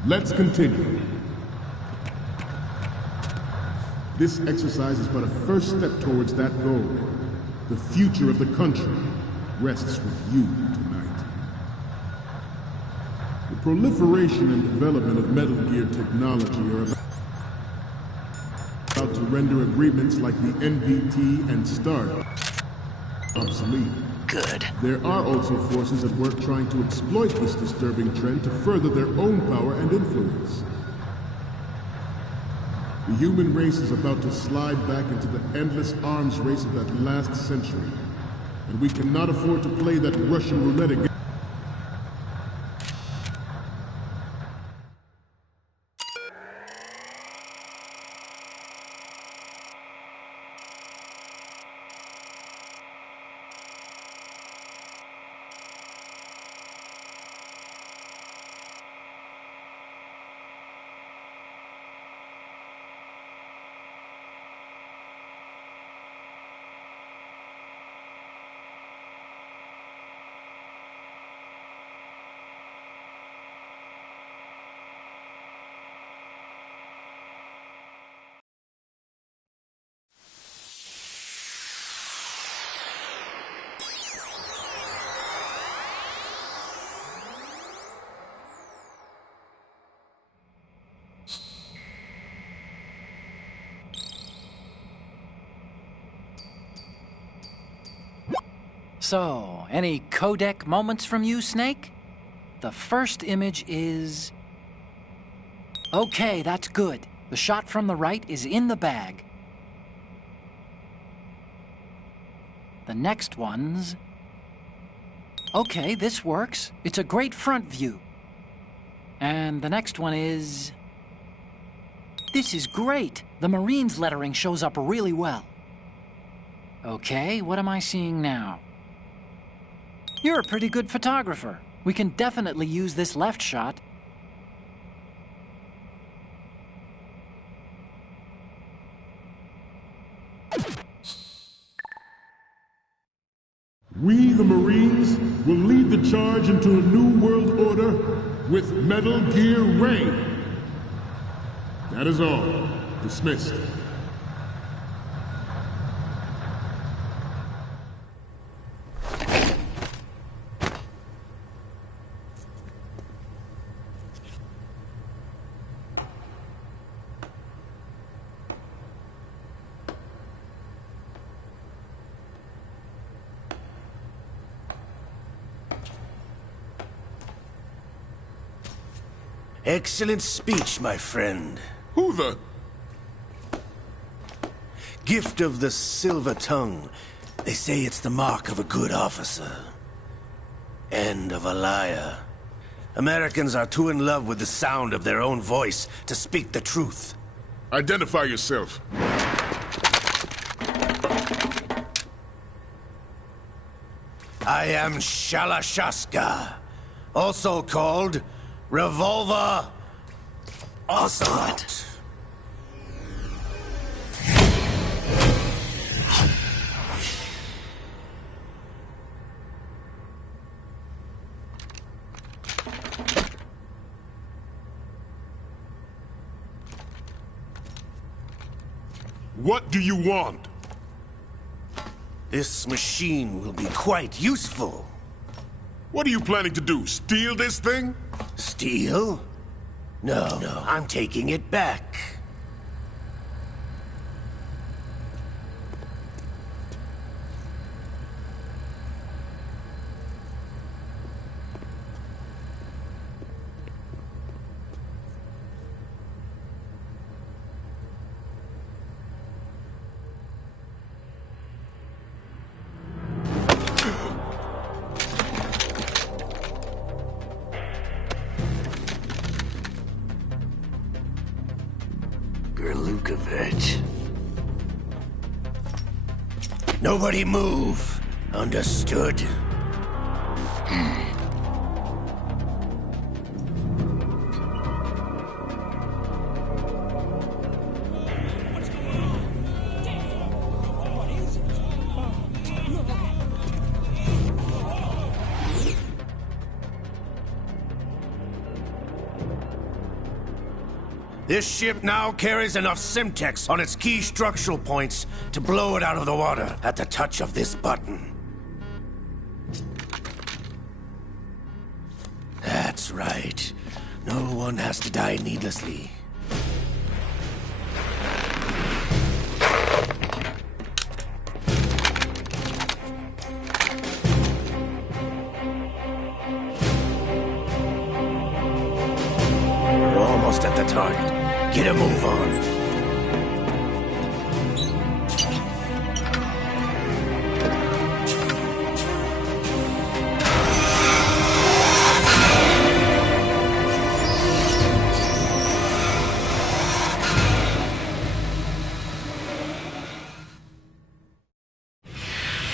Let's continue. This exercise is but a first step towards that goal. The future of the country rests with you tonight. The proliferation and development of Metal Gear technology are about to render agreements like the NVT and START obsolete. Good. There are also forces at work trying to exploit this disturbing trend to further their own power and influence. The human race is about to slide back into the endless arms race of that last century, and we cannot afford to play that Russian roulette again. So, any codec moments from you, Snake? The first image is... Okay, that's good. The shot from the right is in the bag. The next one's... Okay, this works. It's a great front view. And the next one is... This is great. The Marines lettering shows up really well. Okay, what am I seeing now? You're a pretty good photographer. We can definitely use this left shot. We, the Marines, will lead the charge into a new world order with Metal Gear Ray. That is all. Dismissed. Excellent speech, my friend. Who the... Gift of the silver tongue. They say it's the mark of a good officer. And of a liar. Americans are too in love with the sound of their own voice to speak the truth. Identify yourself. I am Shalashaska, also called Revolver Ocelot. What do you want? This machine will be quite useful. What are you planning to do? Steal this thing? Steal? No, I'm taking it back. Gerlukovich. Nobody move. Understood? This ship now carries enough Simtex on its key structural points to blow it out of the water at the touch of this button. That's right. No one has to die needlessly. We're almost at the target. Get a move on.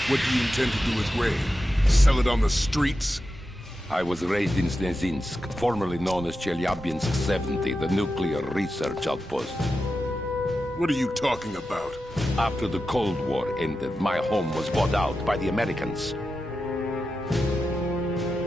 What do you intend to do with Ray? Sell it on the streets? I was raised in Snezinsk, formerly known as Chelyabinsk 70, the nuclear research outpost. What are you talking about? After the Cold War ended, my home was bought out by the Americans.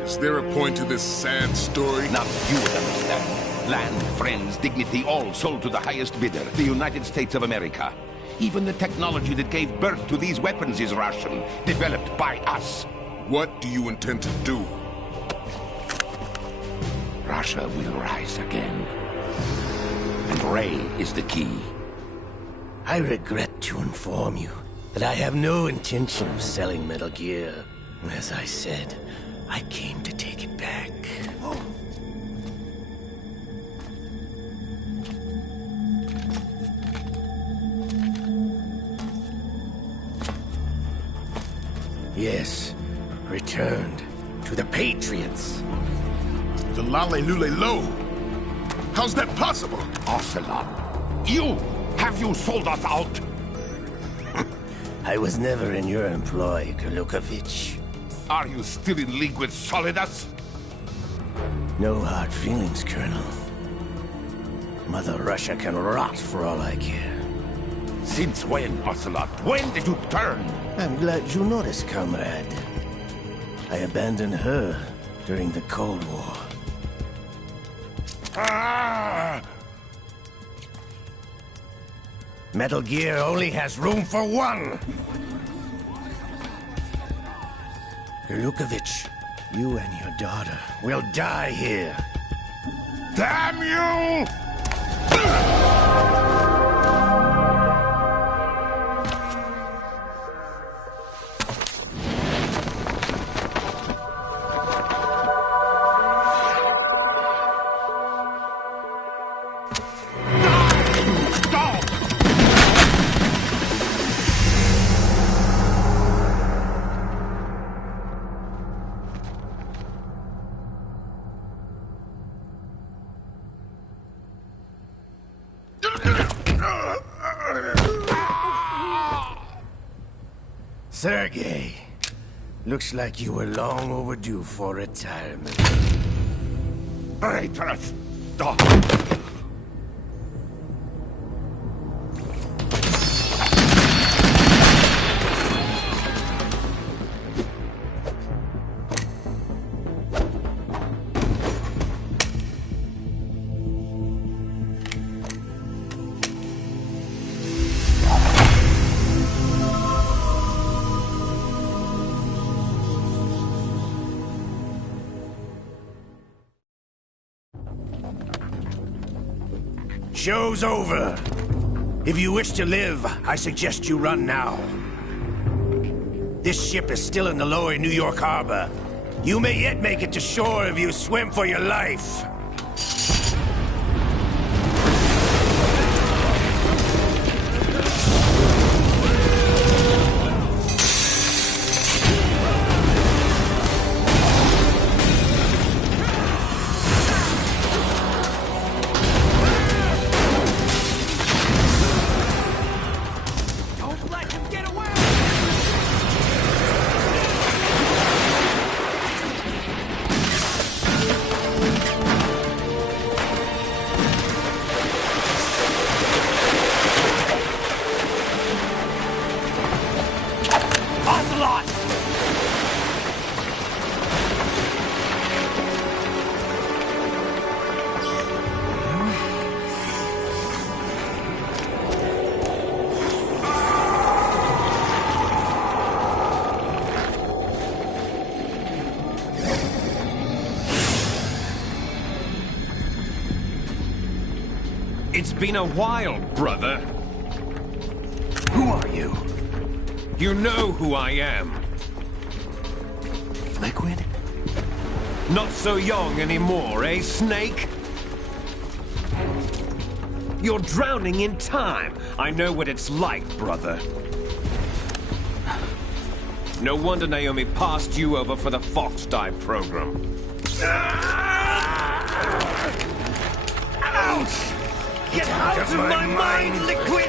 Is there a point to this sad story? Not you would understand. Land, friends, dignity, all sold to the highest bidder, the United States of America. Even the technology that gave birth to these weapons is Russian, developed by us. What do you intend to do? Russia will rise again. And Ray is the key. I regret to inform you that I have no intention of selling Metal Gear. As I said, I came to take it back. Yes, returned to the Patriots. The Lale Lule Lo? How's that possible? Ocelot, have you sold us out? I was never in your employ, Gerlukovich. Are you still in league with Solidus? No hard feelings, Colonel. Mother Russia can rot for all I care. Since when, Ocelot? When did you turn? I'm glad you noticed, comrade. I abandoned her during the Cold War. Metal Gear only has room for one! Gerlukovich, you and your daughter will die here. Damn you! Sergei, looks like you were long overdue for retirement. Traitorous dog! Show's over. If you wish to live, I suggest you run now. This ship is still in the lower New York harbor. You may yet make it to shore if you swim for your life. It's been a while, brother. Who are you? You know who I am. Liquid? Not so young anymore, eh, Snake? You're drowning in time. I know what it's like, brother. No wonder Naomi passed you over for the Fox Dive program. Ouch! Get out of my mind, Liquid!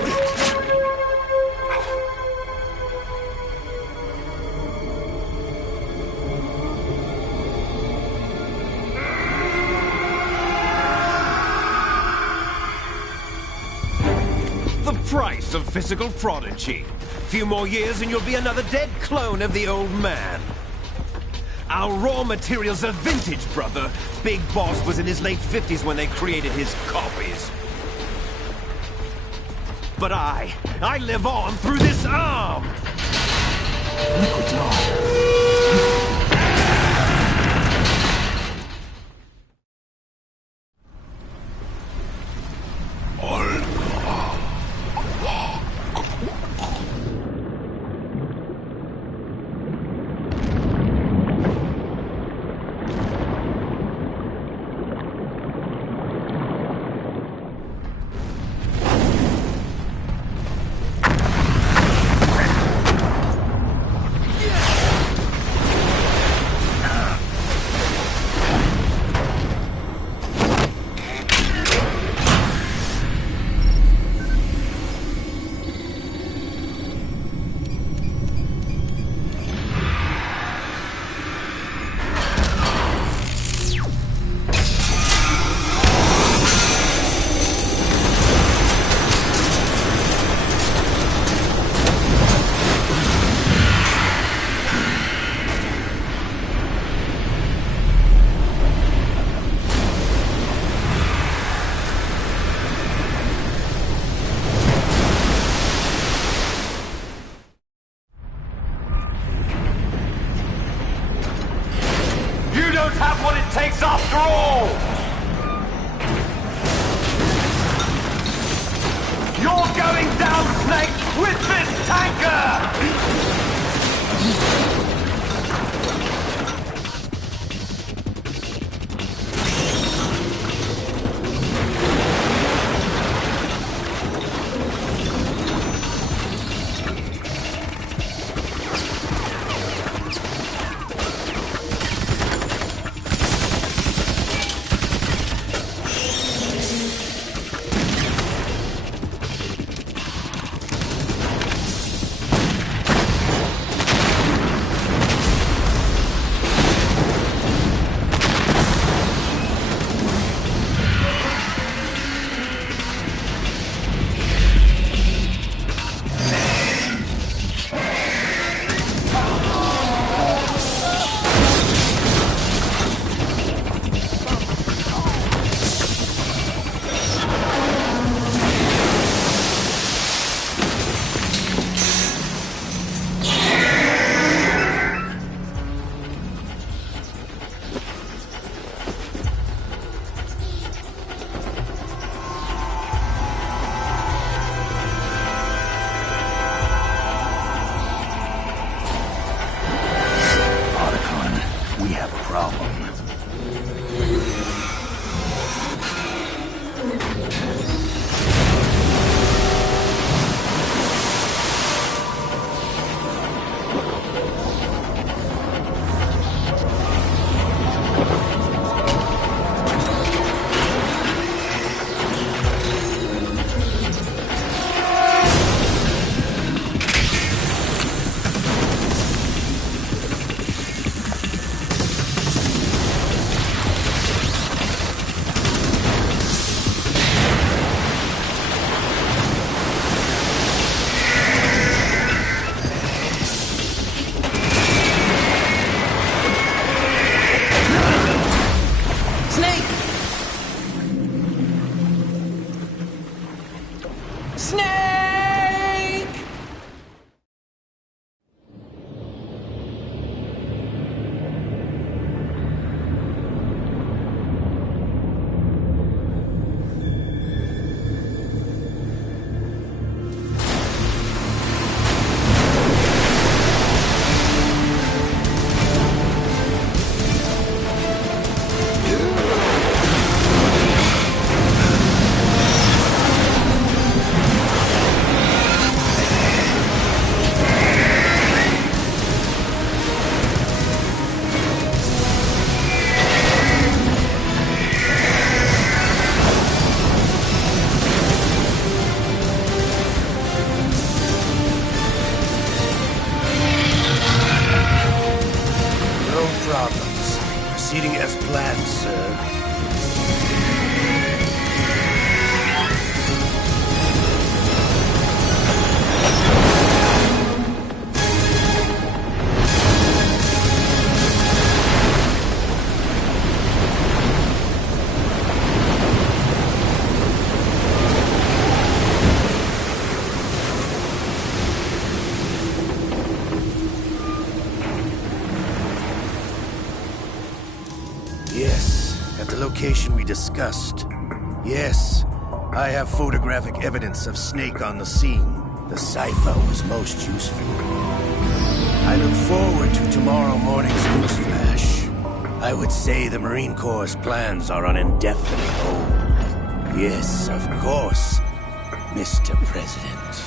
The price of physical prodigy. Few more years and you'll be another dead clone of the old man. Our raw materials are vintage, brother. Big Boss was in his late 50s when they created his copies. But I live on through this arm! Liquid's on. Have what it takes after all! You're going down, Snake, with this tanker! Snake! Proceeding as planned, sir. Yes, at the location we discussed. Yes, I have photographic evidence of Snake on the scene. The cipher was most useful. I look forward to tomorrow morning's news flash. I would say the Marine Corps' plans are on indefinite hold. Yes, of course, Mr. President.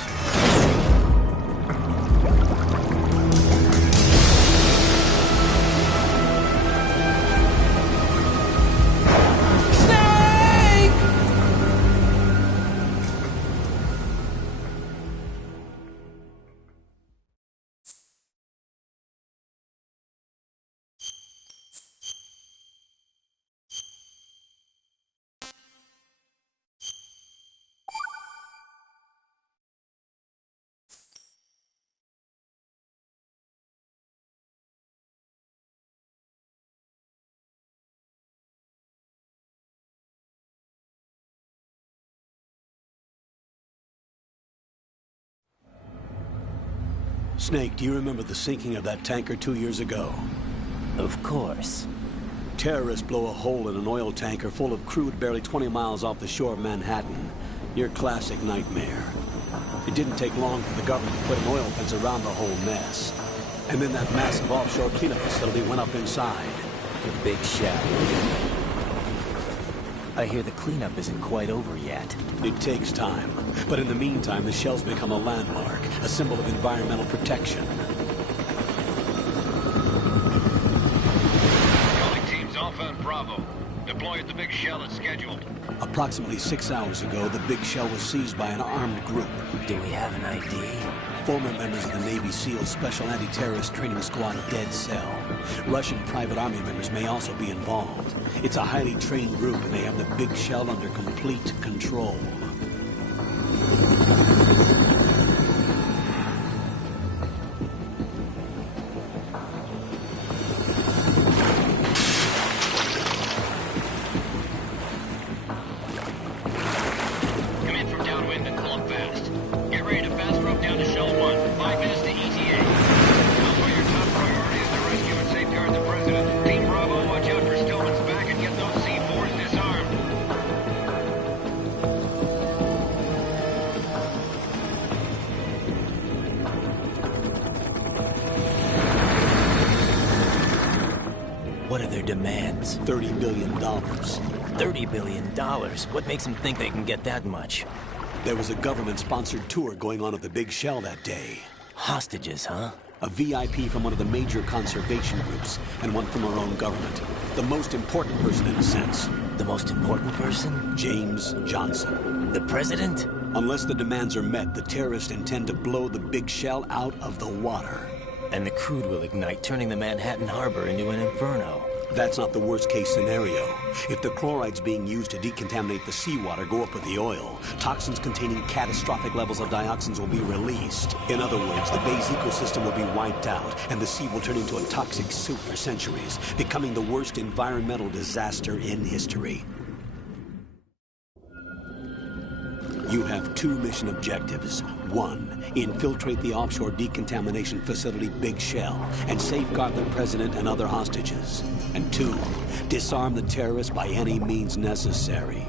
Snake, do you remember the sinking of that tanker 2 years ago? Of course. Terrorists blow a hole in an oil tanker full of crude barely 20 miles off the shore of Manhattan. Your classic nightmare. It didn't take long for the government to put an oil fence around the whole mess. And then that massive offshore cleanup facility went up inside. The Big Shell. I hear the cleanup isn't quite over yet. It takes time. But in the meantime, the shell's become a landmark, a symbol of environmental protection. Calling teams Alpha and Bravo. Deploy at the Big Shell as scheduled. Approximately 6 hours ago, the Big Shell was seized by an armed group. Do we have an ID? Former members of the Navy SEALs Special Anti-Terrorist Training Squad Dead Cell. Russian private army members may also be involved. It's a highly trained group, and they have the Big Shell under complete control. Come in from downwind and pull up fast. Get ready to fast rope down to Shell 1. 5 minutes to ETA. Alpha, your top priority is to rescue and safeguard the President. Team Bravo, watch out for Stillman's back and get those C4s disarmed. What are their demands? $30 billion. $30 billion? What makes them think they can get that much? There was a government-sponsored tour going on at the Big Shell that day. Hostages, huh? A VIP from one of the major conservation groups, and one from our own government. The most important person in a sense. The most important person? James Johnson. The President? Unless the demands are met, the terrorists intend to blow the Big Shell out of the water. And the crude will ignite, turning the Manhattan Harbor into an inferno. That's not the worst-case scenario. If the chlorides being used to decontaminate the seawater go up with the oil, toxins containing catastrophic levels of dioxins will be released. In other words, the bay's ecosystem will be wiped out, and the sea will turn into a toxic soup for centuries, becoming the worst environmental disaster in history. You have 2 mission objectives. 1, infiltrate the offshore decontamination facility Big Shell and safeguard the president and other hostages. And 2, disarm the terrorists by any means necessary.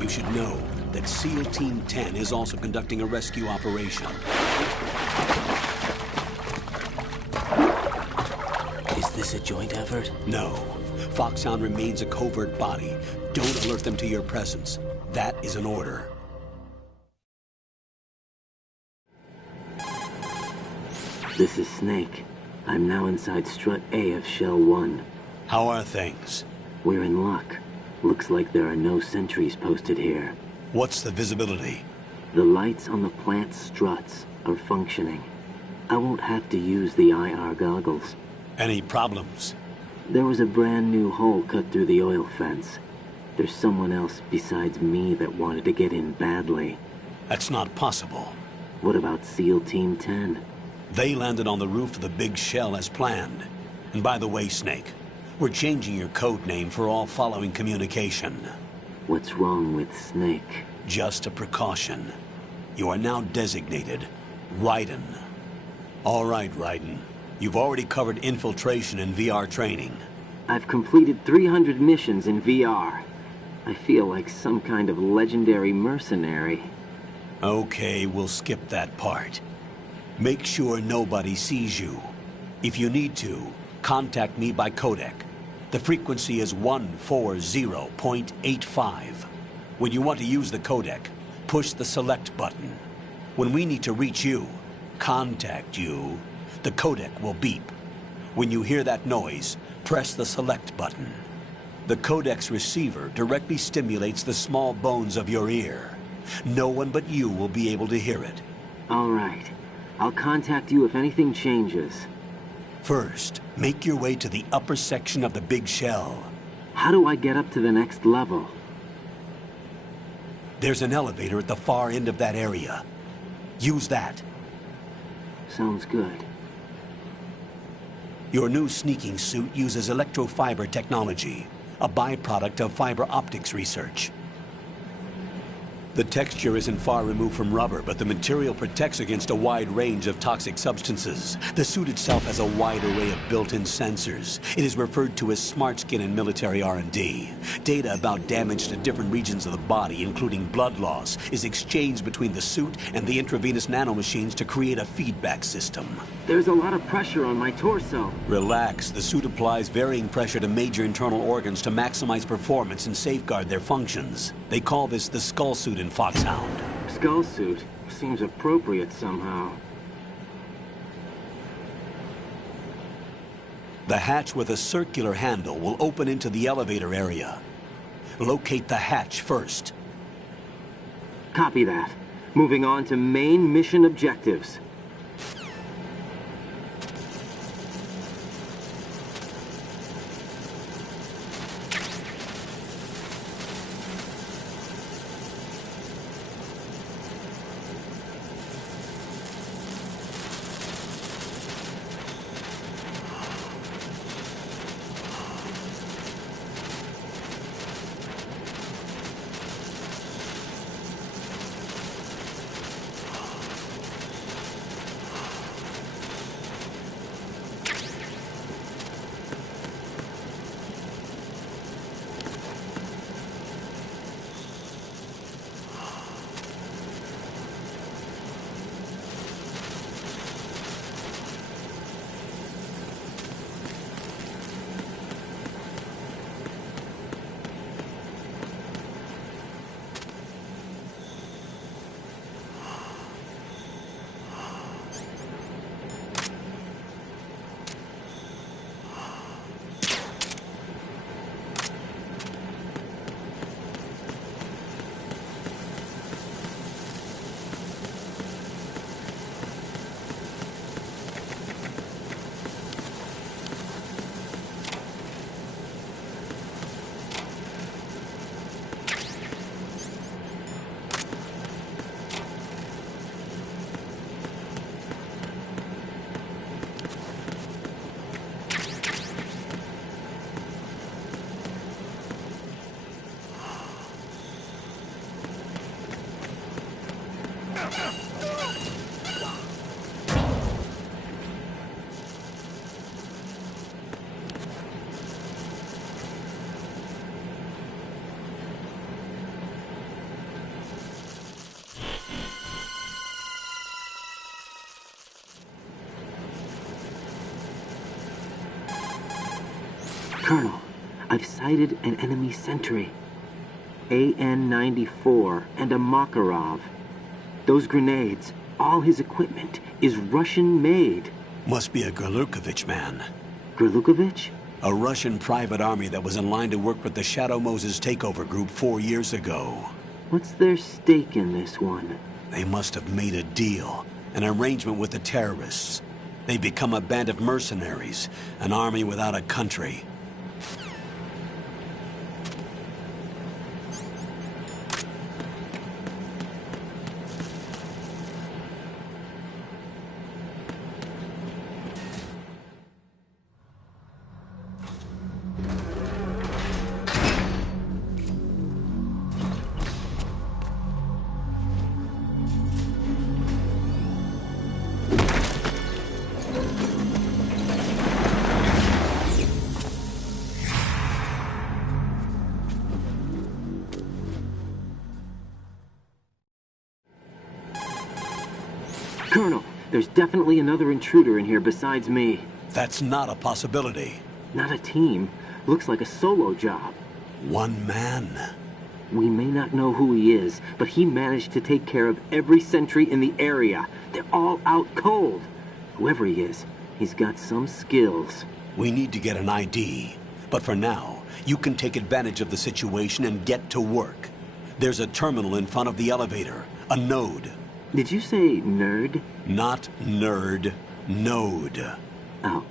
You should know that SEAL Team 10 is also conducting a rescue operation. Is this a joint effort? No. Foxhound remains a covert body. Don't alert them to your presence. That is an order. This is Snake. I'm now inside Strut A of Shell 1. How are things? We're in luck. Looks like there are no sentries posted here. What's the visibility? The lights on the plant struts are functioning. I won't have to use the IR goggles. Any problems? There was a brand new hole cut through the oil fence. There's someone else besides me that wanted to get in badly. That's not possible. What about SEAL Team 10? They landed on the roof of the Big Shell as planned. And by the way, Snake, we're changing your code name for all following communication. What's wrong with Snake? Just a precaution. You are now designated Raiden. All right, Raiden. You've already covered infiltration and VR training. I've completed 300 missions in VR. I feel like some kind of legendary mercenary. Okay, we'll skip that part. Make sure nobody sees you. If you need to, contact me by codec. The frequency is 140.85. When you want to use the codec, push the select button. When we need to reach you, contact you, the codec will beep. When you hear that noise, press the select button. The codec's receiver directly stimulates the small bones of your ear. No one but you will be able to hear it. All right. I'll contact you if anything changes. First, make your way to the upper section of the Big Shell. How do I get up to the next level? There's an elevator at the far end of that area. Use that. Sounds good. Your new sneaking suit uses electrofiber technology, a byproduct of fiber optics research. The texture isn't far removed from rubber, but the material protects against a wide range of toxic substances. The suit itself has a wide array of built-in sensors. It is referred to as smart skin in military R&D. Data about damage to different regions of the body, including blood loss, is exchanged between the suit and the intravenous nanomachines to create a feedback system. There's a lot of pressure on my torso. Relax. The suit applies varying pressure to major internal organs to maximize performance and safeguard their functions. They call this the skull suit in Foxhound. Skull suit? Seems appropriate somehow. The hatch with a circular handle will open into the elevator area. Locate the hatch first. Copy that. Moving on to main mission objectives. Colonel, I've sighted an enemy sentry. AN-94 and a Makarov. Those grenades, all his equipment, is Russian-made. Must be a Gerlukovich man. Gerlukovich? A Russian private army that was in line to work with the Shadow Moses takeover group 4 years ago. What's their stake in this one? They must have made a deal, an arrangement with the terrorists. They become a band of mercenaries, an army without a country. Colonel, there's definitely another intruder in here besides me. That's not a possibility. Not a team. Looks like a solo job. One man. We may not know who he is, but he managed to take care of every sentry in the area. They're all out cold. Whoever he is, he's got some skills. We need to get an ID. But for now, you can take advantage of the situation and get to work. There's a terminal in front of the elevator. A node. Did you say nerd? Not nerd. Node. Oh.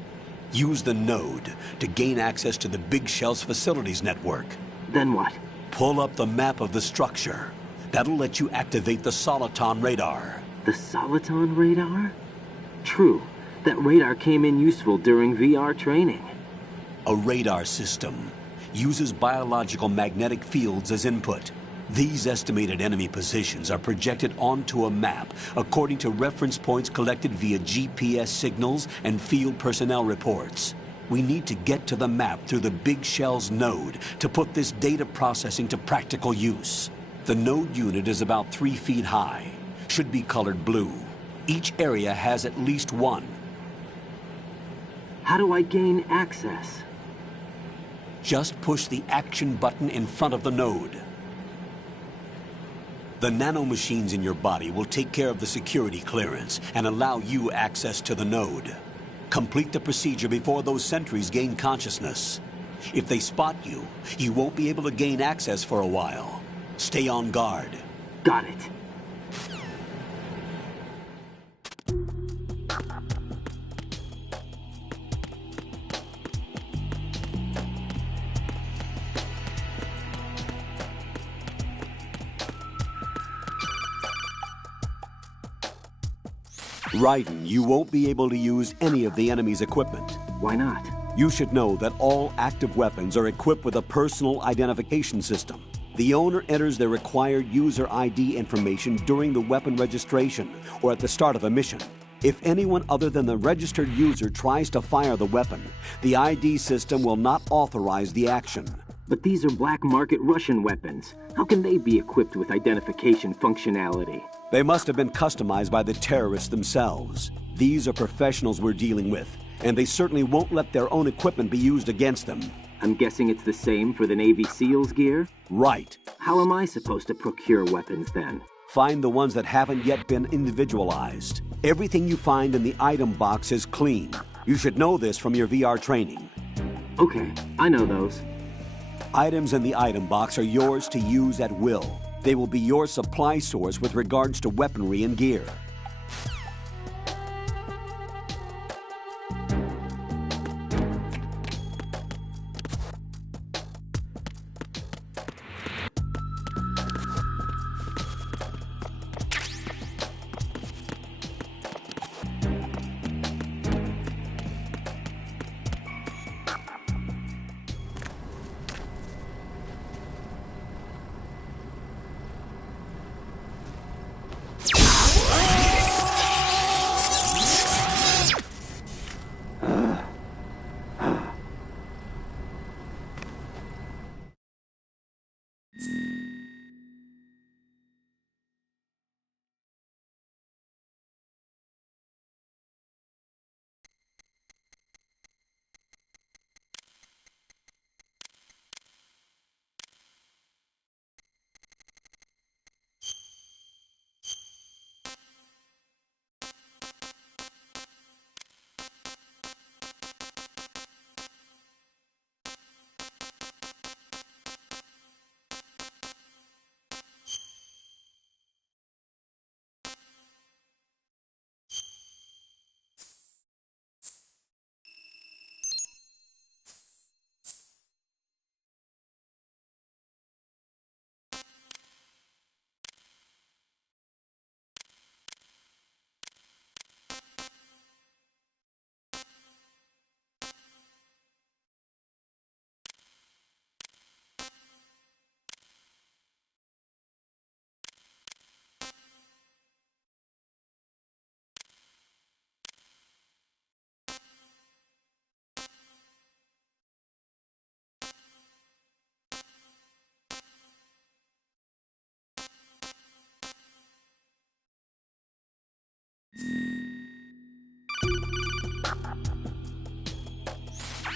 Use the node to gain access to the Big Shell's facilities network. Then what? Pull up the map of the structure. That'll let you activate the Soliton radar. The Soliton radar? True. That radar came in useful during VR training. A radar system uses biological magnetic fields as input. These estimated enemy positions are projected onto a map according to reference points collected via GPS signals and field personnel reports. We need to get to the map through the Big Shell's node to put this data processing to practical use. The node unit is about 3 feet high, should be colored blue. Each area has at least one. How do I gain access? Just push the action button in front of the node. The nanomachines in your body will take care of the security clearance and allow you access to the node. Complete the procedure before those sentries gain consciousness. If they spot you, you won't be able to gain access for a while. Stay on guard. Got it. Raiden, you won't be able to use any of the enemy's equipment. Why not? You should know that all active weapons are equipped with a personal identification system. The owner enters their required user ID information during the weapon registration or at the start of a mission. If anyone other than the registered user tries to fire the weapon, the ID system will not authorize the action. But these are black market Russian weapons. How can they be equipped with identification functionality? They must have been customized by the terrorists themselves. These are professionals we're dealing with, and they certainly won't let their own equipment be used against them. I'm guessing it's the same for the Navy SEALs gear? Right. How am I supposed to procure weapons then? Find the ones that haven't yet been individualized. Everything you find in the item box is clean. You should know this from your VR training. Okay, I know those. Items in the item box are yours to use at will. They will be your supply source with regards to weaponry and gear.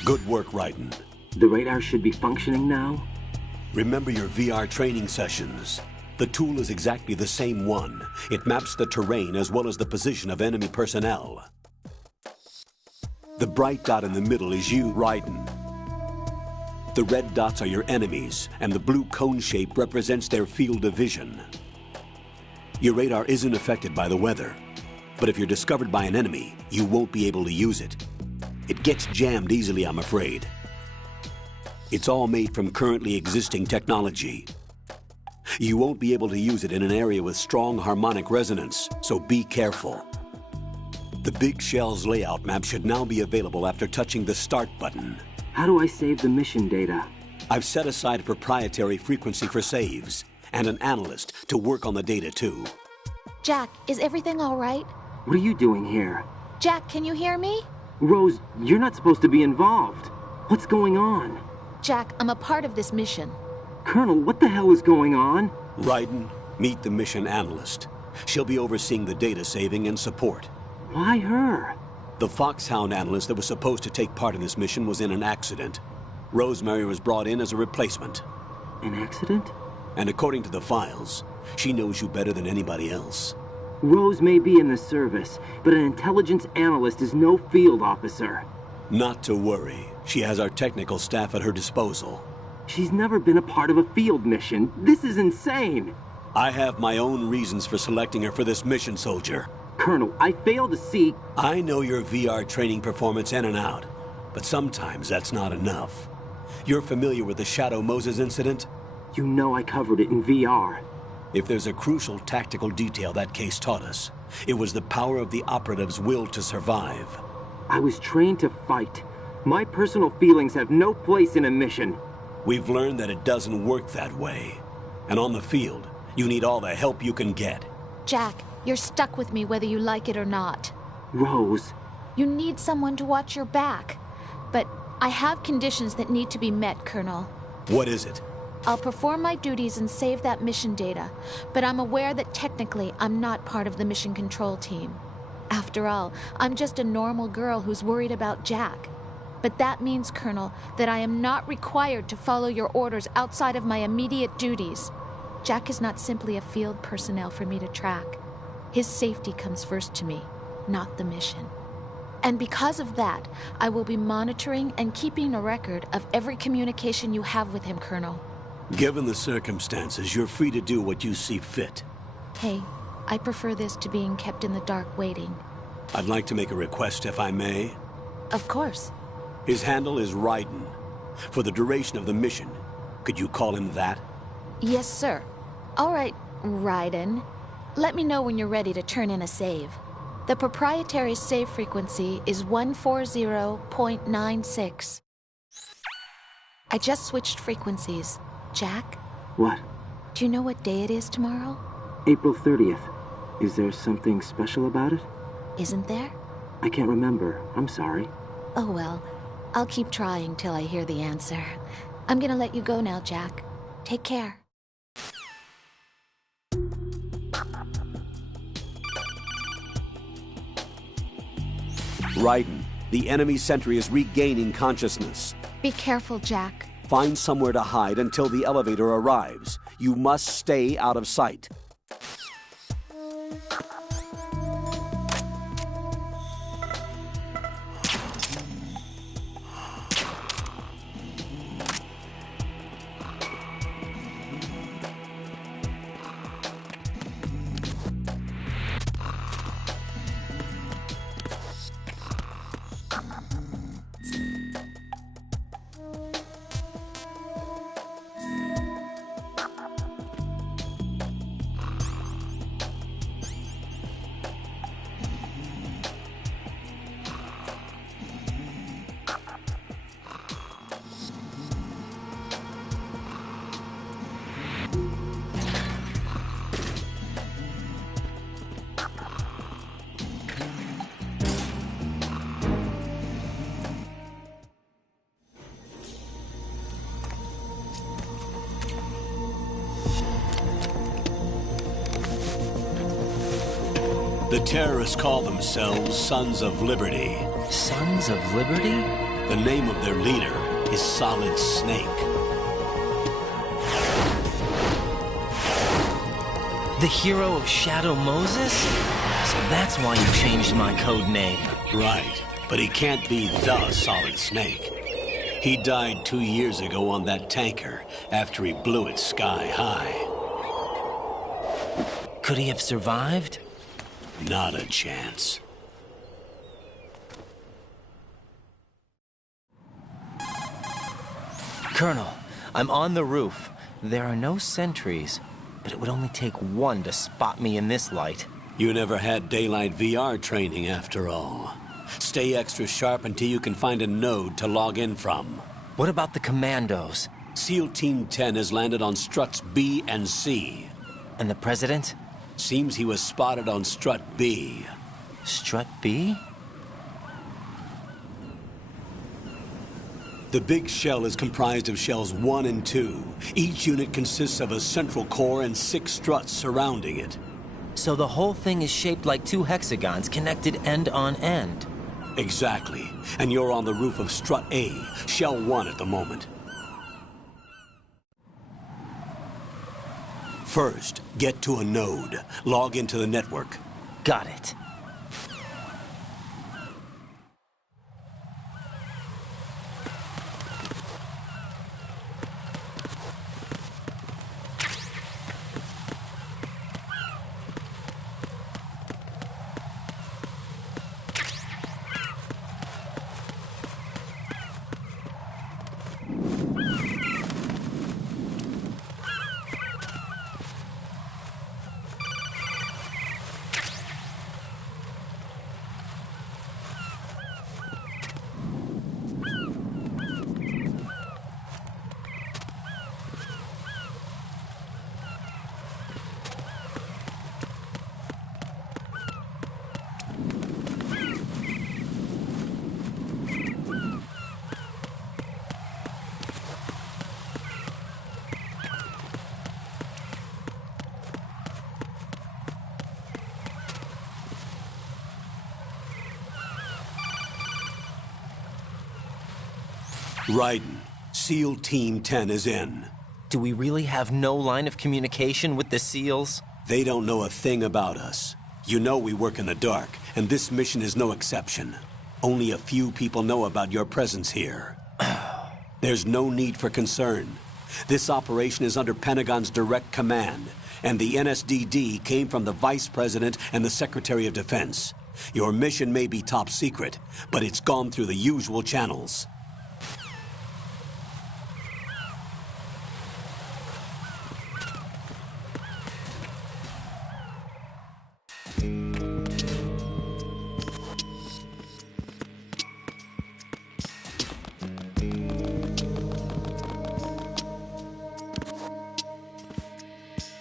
Good work, Raiden. The radar should be functioning now? Remember your VR training sessions. The tool is exactly the same one. It maps the terrain as well as the position of enemy personnel. The bright dot in the middle is you, Raiden. The red dots are your enemies, and the blue cone shape represents their field of vision. Your radar isn't affected by the weather, but if you're discovered by an enemy, you won't be able to use it. It gets jammed easily, I'm afraid. It's all made from currently existing technology. You won't be able to use it in an area with strong harmonic resonance, so be careful. The Big Shell's layout map should now be available after touching the Start button. How do I save the mission data? I've set aside a proprietary frequency for saves, and an analyst to work on the data too. Jack, is everything all right? What are you doing here? Jack, can you hear me? Rose, you're not supposed to be involved. What's going on? Jack, I'm a part of this mission. Colonel, what the hell is going on? Raiden, meet the mission analyst. She'll be overseeing the data saving and support. Why her? The Foxhound analyst that was supposed to take part in this mission was in an accident. Rosemary was brought in as a replacement. An accident? And according to the files, she knows you better than anybody else. Rose may be in the service, but an intelligence analyst is no field officer. Not to worry. She has our technical staff at her disposal. She's never been a part of a field mission. This is insane. I have my own reasons for selecting her for this mission, soldier. Colonel, I fail to see... I know your VR training performance in and out, but sometimes that's not enough. You're familiar with the Shadow Moses incident? You know I covered it in VR. If there's a crucial tactical detail that case taught us, it was the power of the operative's will to survive. I was trained to fight. My personal feelings have no place in a mission. We've learned that it doesn't work that way. And on the field, you need all the help you can get. Jack, you're stuck with me whether you like it or not. Rose. You need someone to watch your back. But I have conditions that need to be met, Colonel. What is it? I'll perform my duties and save that mission data, but I'm aware that technically I'm not part of the mission control team. After all, I'm just a normal girl who's worried about Jack. But that means, Colonel, that I am not required to follow your orders outside of my immediate duties. Jack is not simply a field personnel for me to track. His safety comes first to me, not the mission. And because of that, I will be monitoring and keeping a record of every communication you have with him, Colonel. Given the circumstances, you're free to do what you see fit. Hey, I prefer this to being kept in the dark waiting. I'd like to make a request, if I may. Of course. His handle is Raiden. For the duration of the mission, could you call him that? Yes, sir. All right, Raiden. Let me know when you're ready to turn in a save. The proprietary save frequency is 140.96. I just switched frequencies. Jack? What? Do you know what day it is tomorrow? April 30th. Is there something special about it? Isn't there? I can't remember. I'm sorry. Oh well. I'll keep trying till I hear the answer. I'm gonna let you go now, Jack. Take care. Raiden, the enemy sentry is regaining consciousness. Be careful, Jack. Find somewhere to hide until the elevator arrives. You must stay out of sight. The terrorists call themselves Sons of Liberty. Sons of Liberty? The name of their leader is Solid Snake. The hero of Shadow Moses? So that's why you changed my code name. Right, but he can't be the Solid Snake. He died 2 years ago on that tanker after he blew it sky high. Could he have survived? Not a chance. Colonel, I'm on the roof. There are no sentries, but it would only take one to spot me in this light. You never had daylight VR training after all. Stay extra sharp until you can find a node to log in from. What about the commandos? SEAL Team 10 has landed on struts B and C. And the President? Seems he was spotted on strut B. Strut B? The big shell is comprised of shells 1 and 2. Each unit consists of a central core and 6 struts surrounding it. So the whole thing is shaped like 2 hexagons connected end on end. Exactly. And you're on the roof of strut A, shell 1 at the moment. First, get to a node. Log into the network. Got it. Raiden, SEAL Team 10 is in. Do we really have no line of communication with the SEALs? They don't know a thing about us. You know we work in the dark, and this mission is no exception. Only a few people know about your presence here. There's no need for concern. This operation is under Pentagon's direct command, and the NSDD came from the Vice President and the Secretary of Defense. Your mission may be top secret, but it's gone through the usual channels.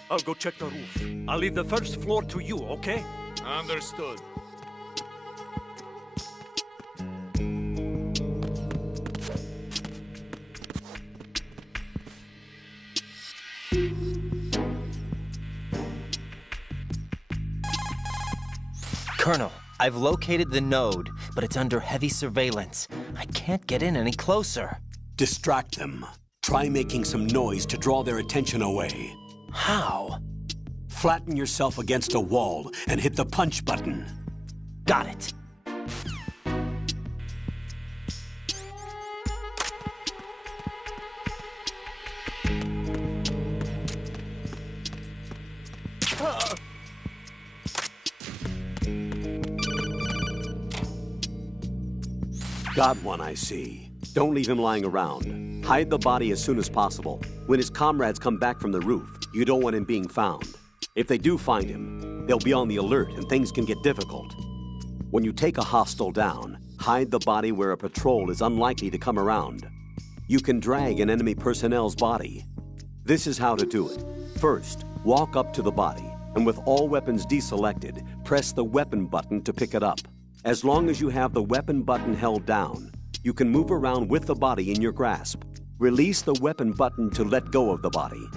I'll go check the roof. I'll leave the first floor to you, okay? Understood. Colonel, I've located the node, but it's under heavy surveillance. I can't get in any closer. Distract them. Try making some noise to draw their attention away. How? Flatten yourself against a wall and hit the punch button. Got it. Got one, I see. Don't leave him lying around. Hide the body as soon as possible. When his comrades come back from the roof, you don't want him being found. If they do find him, they'll be on the alert and things can get difficult. When you take a hostile down, hide the body where a patrol is unlikely to come around. You can drag an enemy personnel's body. This is how to do it. First, walk up to the body, and with all weapons deselected, press the weapon button to pick it up. As long as you have the weapon button held down, you can move around with the body in your grasp. Release the weapon button to let go of the body.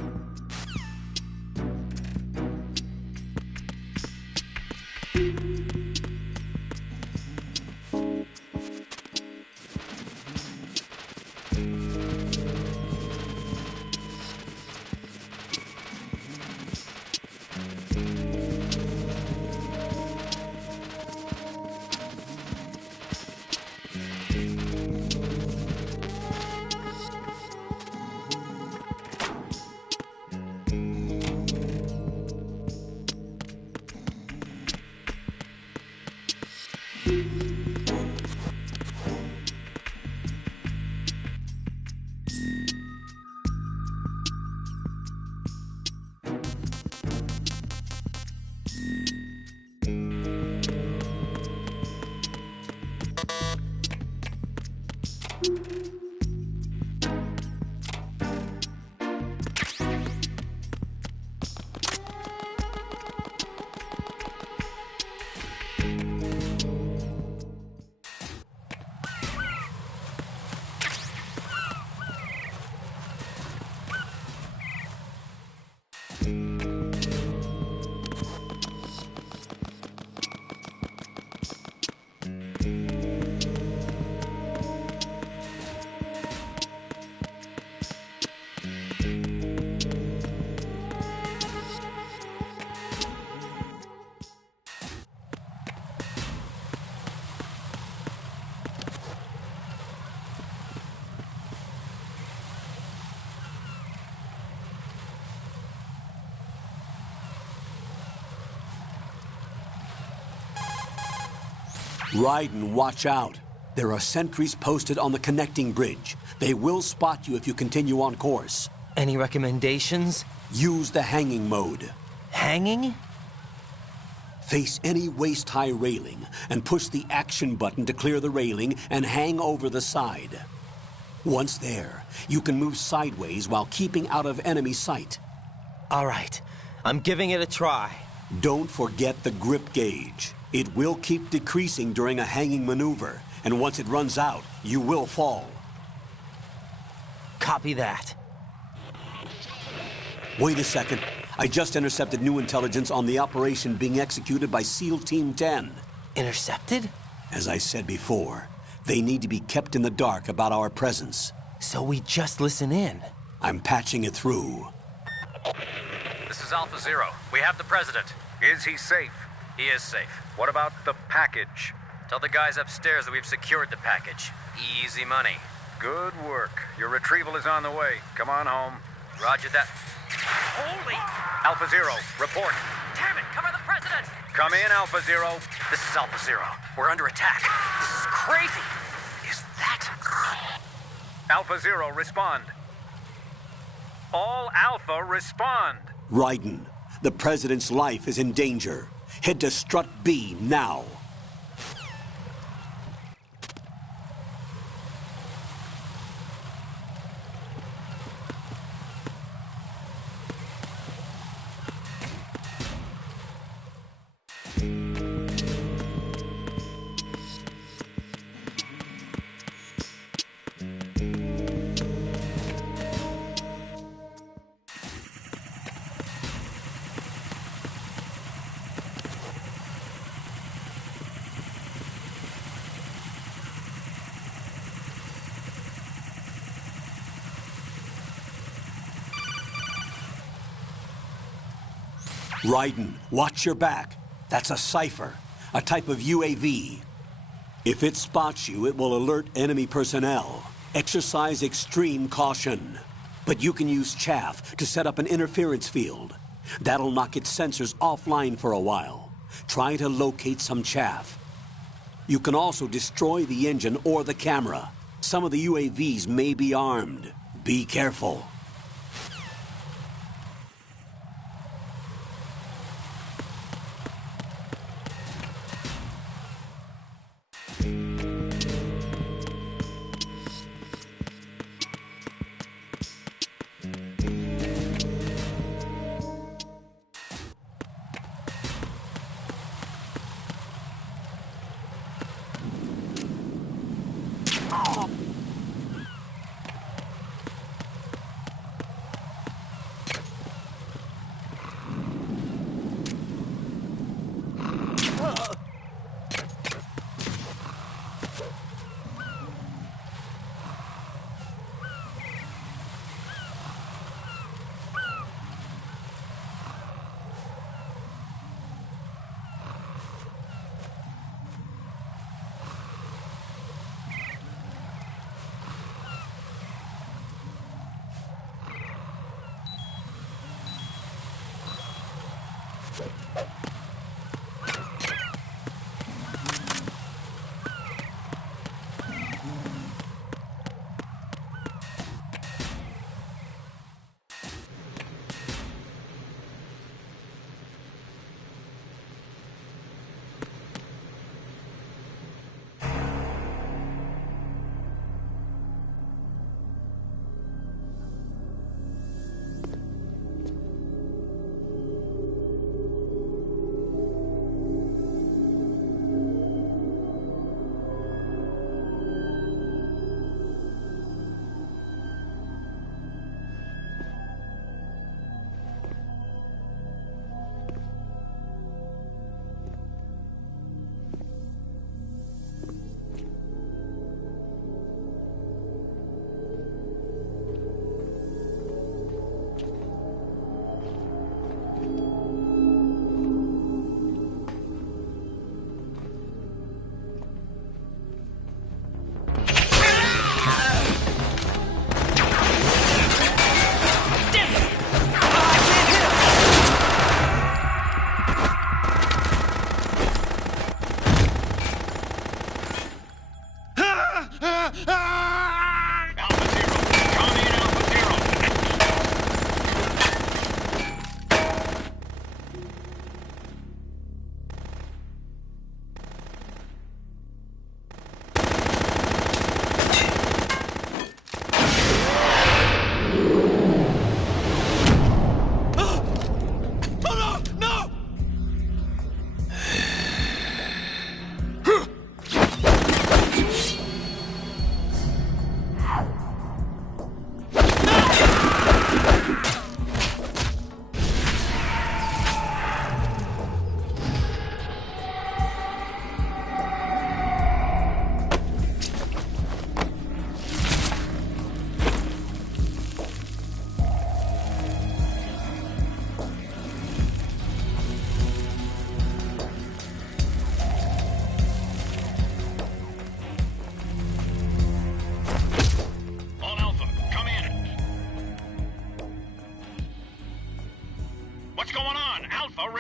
Raiden, watch out. There are sentries posted on the connecting bridge. They will spot you if you continue on course. Any recommendations? Use the hanging mode. Hanging? Face any waist-high railing and push the action button to clear the railing and hang over the side. Once there, you can move sideways while keeping out of enemy sight. All right, I'm giving it a try. Don't forget the grip gauge. It will keep decreasing during a hanging maneuver, and once it runs out, you will fall. Copy that. Wait a second. I just intercepted new intelligence on the operation being executed by SEAL Team 10. Intercepted? As I said before, they need to be kept in the dark about our presence. So we just listen in? I'm patching it through. This is Alpha Zero. We have the President. Is he safe? He is safe. What about the package? Tell the guys upstairs that we've secured the package. Easy money. Good work. Your retrieval is on the way. Come on home. Roger that. Holy! Alpha Zero, report. Damn it, cover the President! Come in, Alpha Zero. This is Alpha Zero. We're under attack. This is crazy. Is that... Alpha Zero, respond. All Alpha, respond. Raiden, the President's life is in danger. Head to Strut B now. Raiden, watch your back. That's a Cypher, a type of UAV. If it spots you, it will alert enemy personnel. Exercise extreme caution. But you can use chaff to set up an interference field. That'll knock its sensors offline for a while. Try to locate some chaff. You can also destroy the engine or the camera. Some of the UAVs may be armed. Be careful.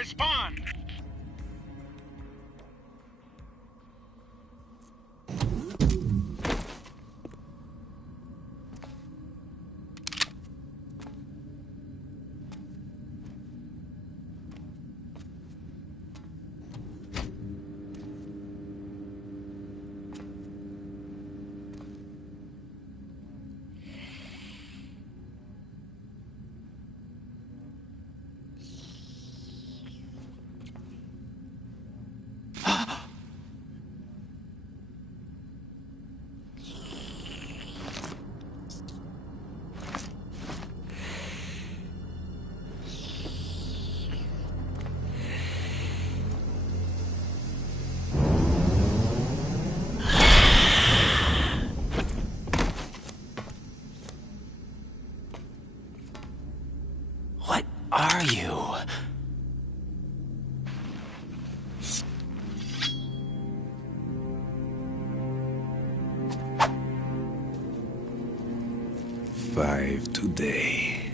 respond! Are you? Five today.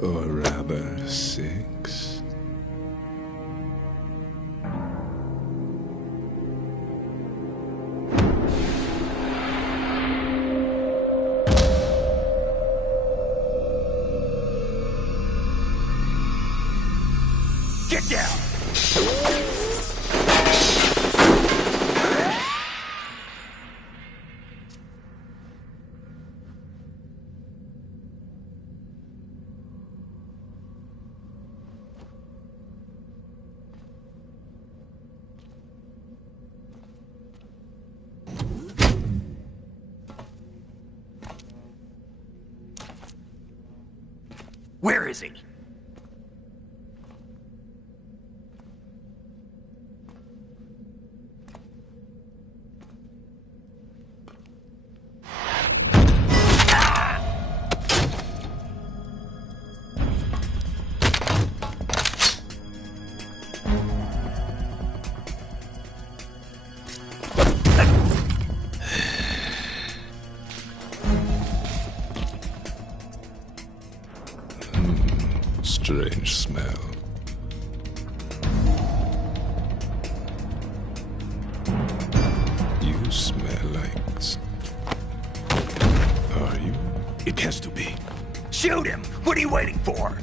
Or rather, 6. Get down! Where is he? Strange smell. You smell like... Are you? It has to be. Shoot him! What are you waiting for?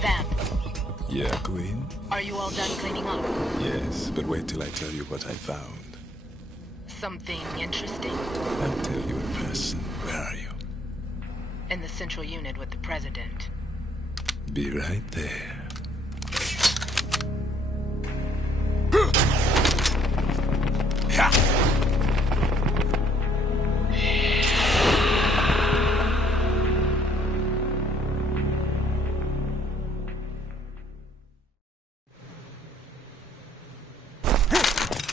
Vamp, Yeah, Queen? are you all done cleaning up? Yes, but wait till I tell you what I found. Something interesting? I'll tell you in person. Where are you? In the central unit with the president. Be right there.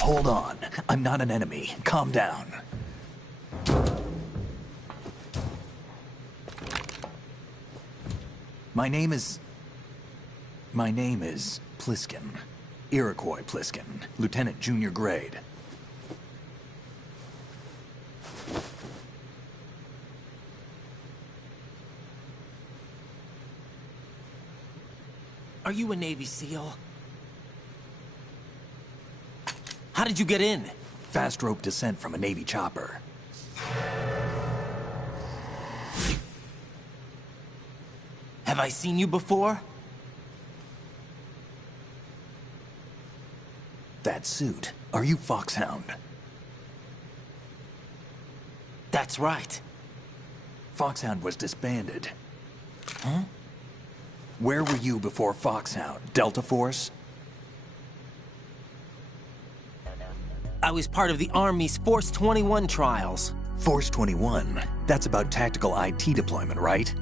Hold on. I'm not an enemy. Calm down. My name is Pliskin. Iroquois Pliskin. Lieutenant Junior Grade. Are you a Navy SEAL? How did you get in? Fast rope descent from a Navy chopper. Have I seen you before? That suit. Are you Foxhound? That's right. Foxhound was disbanded. Huh? Where were you before Foxhound? Delta Force? I was part of the Army's Force 21 trials. Force 21? That's about tactical IT deployment, right?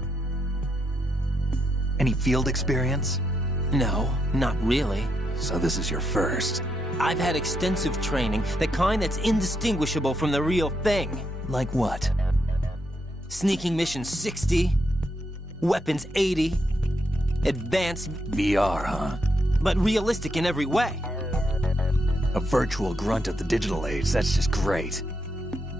Any field experience? No, not really. So this is your first. I've had extensive training, the kind that's indistinguishable from the real thing. Like what? Sneaking mission 60, weapons 80, advanced... VR, huh? But realistic in every way. A virtual grunt of the digital age, that's just great.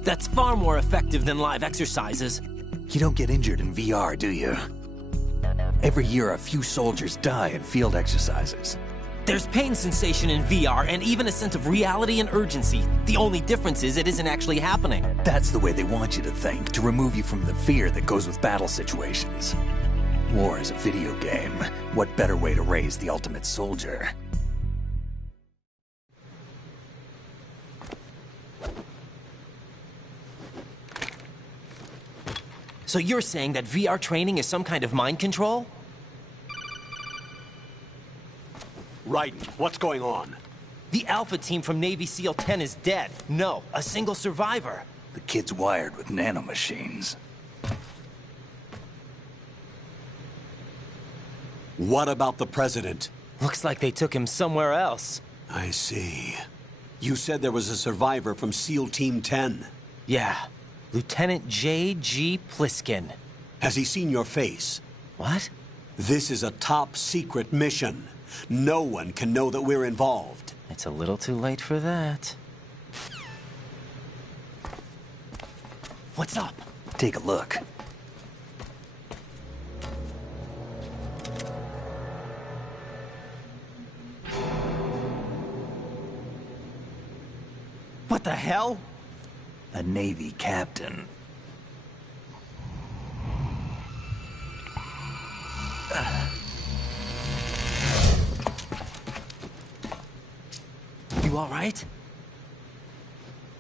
That's far more effective than live exercises. You don't get injured in VR, do you? Every year, a few soldiers die in field exercises. There's pain sensation in VR and even a sense of reality and urgency. The only difference is it isn't actually happening. That's the way they want you to think, to remove you from the fear that goes with battle situations. War is a video game. What better way to raise the ultimate soldier? So you're saying that VR training is some kind of mind control? Raiden, what's going on? The Alpha team from Navy SEAL 10 is dead. No, a single survivor. The kid's wired with nanomachines. What about the president? Looks like they took him somewhere else. I see. You said there was a survivor from SEAL Team 10. Yeah. Lieutenant J.G. Pliskin. Has he seen your face? What? This is a top-secret mission. No one can know that we're involved. It's a little too late for that. What's up? Take a look. What the hell? A Navy captain. You all right?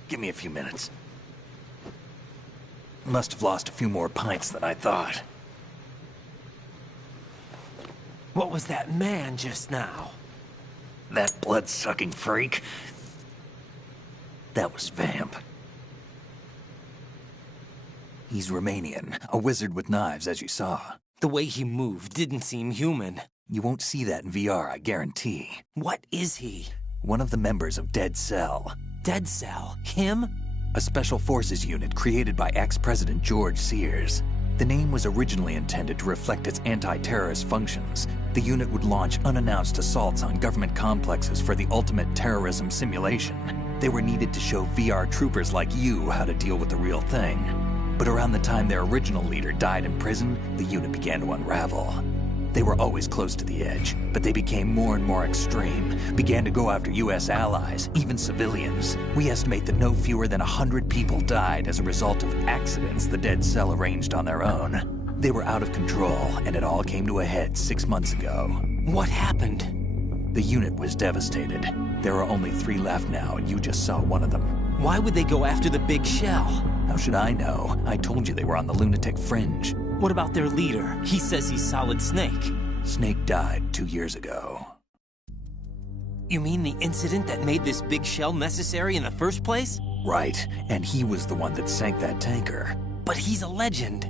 Give me a few minutes. Must have lost a few more pints than I thought. What was that man just now? That blood-sucking freak? That was Vamp. He's Romanian, a wizard with knives, as you saw. The way he moved didn't seem human. You won't see that in VR, I guarantee. What is he? One of the members of Dead Cell. Dead Cell? Him? A special forces unit created by ex-President George Sears. The name was originally intended to reflect its anti-terrorist functions. The unit would launch unannounced assaults on government complexes for the ultimate terrorism simulation. They were needed to show VR troopers like you how to deal with the real thing. But around the time their original leader died in prison, the unit began to unravel. They were always close to the edge, but they became more and more extreme, began to go after U.S. allies, even civilians. We estimate that no fewer than 100 people died as a result of accidents the Dead Cell arranged on their own. They were out of control, and it all came to a head 6 months ago. What happened? The unit was devastated. There are only 3 left now, and you just saw one of them. Why would they go after the big shell? How should I know? I told you they were on the lunatic fringe. What about their leader? He says he's Solid Snake. Snake died 2 years ago. You mean the incident that made this big shell necessary in the first place? Right, and he was the one that sank that tanker. But he's a legend.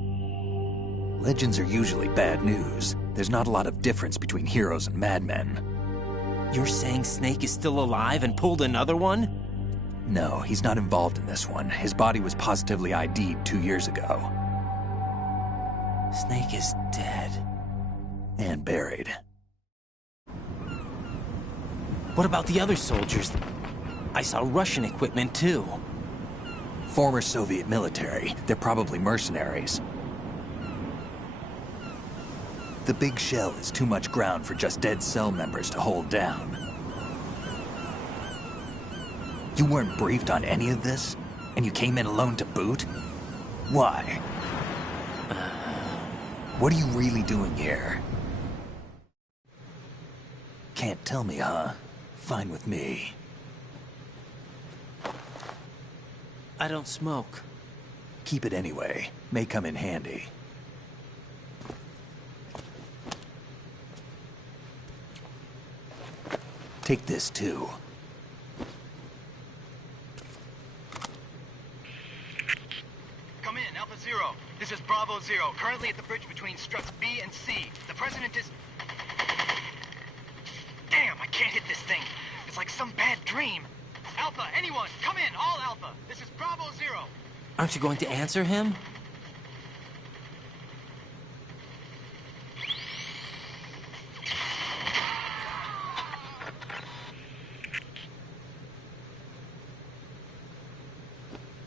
Legends are usually bad news. There's not a lot of difference between heroes and madmen. You're saying Snake is still alive and pulled another one? No, he's not involved in this one. His body was positively ID'd 2 years ago. Snake is dead. And buried. What about the other soldiers? I saw Russian equipment too. Former Soviet military. They're probably mercenaries. The big shell is too much ground for just Dead Cell members to hold down. You weren't briefed on any of this? And you came in alone to boot? Why? What are you really doing here? Can't tell me, huh? Fine with me. I don't smoke. Keep it anyway. May come in handy. Take this, too. Come in, Alpha Zero. This is Bravo Zero, currently at the bridge between struts B and C. The President is... Damn, I can't hit this thing. It's like some bad dream. Alpha, anyone, come in, all Alpha. This is Bravo Zero. Aren't you going to answer him?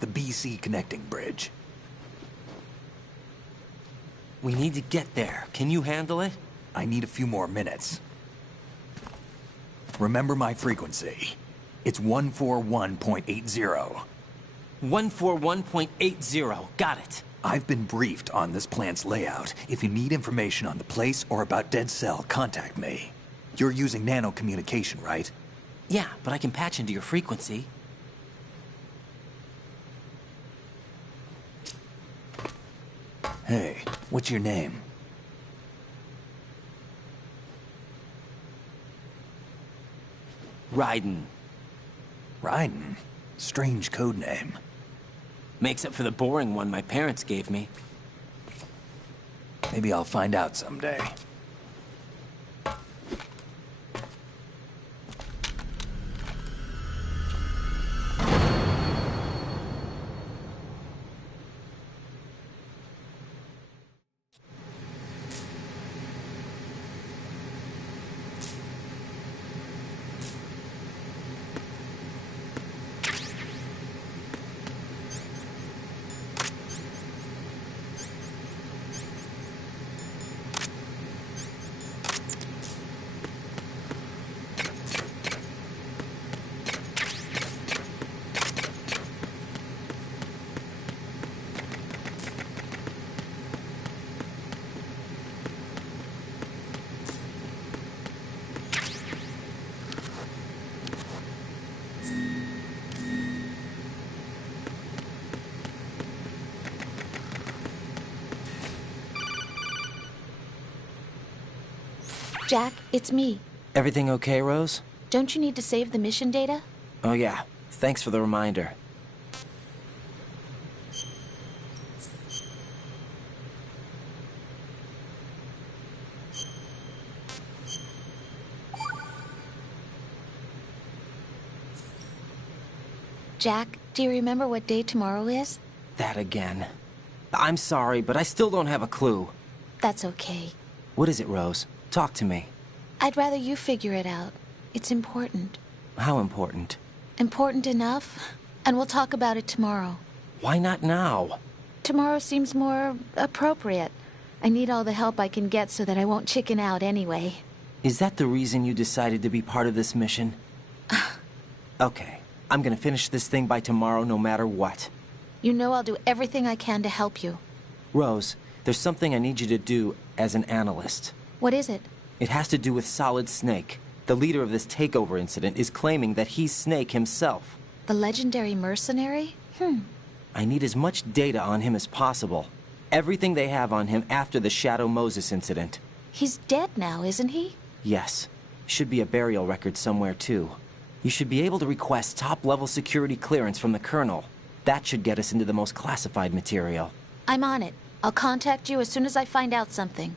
The PC connecting bridge. We need to get there. Can you handle it? I need a few more minutes. Remember my frequency. It's 141.80. 141.80. Got it. I've been briefed on this plant's layout. If you need information on the place or about Dead Cell, contact me. You're using nano communication, right? Yeah, but I can patch into your frequency. Hey, what's your name? Raiden. Raiden? Strange code name. Makes up for the boring one my parents gave me. Maybe I'll find out someday. Jack, it's me. Everything okay, Rose? Don't you need to save the mission data? Oh yeah. Thanks for the reminder. Jack, do you remember what day tomorrow is? That again. I'm sorry, but I still don't have a clue. That's okay. What is it, Rose? Talk to me. I'd rather you figure it out. It's important. How important? Important enough, and we'll talk about it tomorrow. Why not now? Tomorrow seems more appropriate. I need all the help I can get so that I won't chicken out anyway. Is that the reason you decided to be part of this mission? Okay, I'm gonna finish this thing by tomorrow no matter what. You know I'll do everything I can to help you. Rose, there's something I need you to do as an analyst. What is it? It has to do with Solid Snake. The leader of this takeover incident is claiming that he's Snake himself. The legendary mercenary? I need as much data on him as possible. Everything they have on him after the Shadow Moses incident. He's dead now, isn't he? Yes. Should be a burial record somewhere, too. You should be able to request top-level security clearance from the Colonel. That should get us into the most classified material. I'm on it. I'll contact you as soon as I find out something.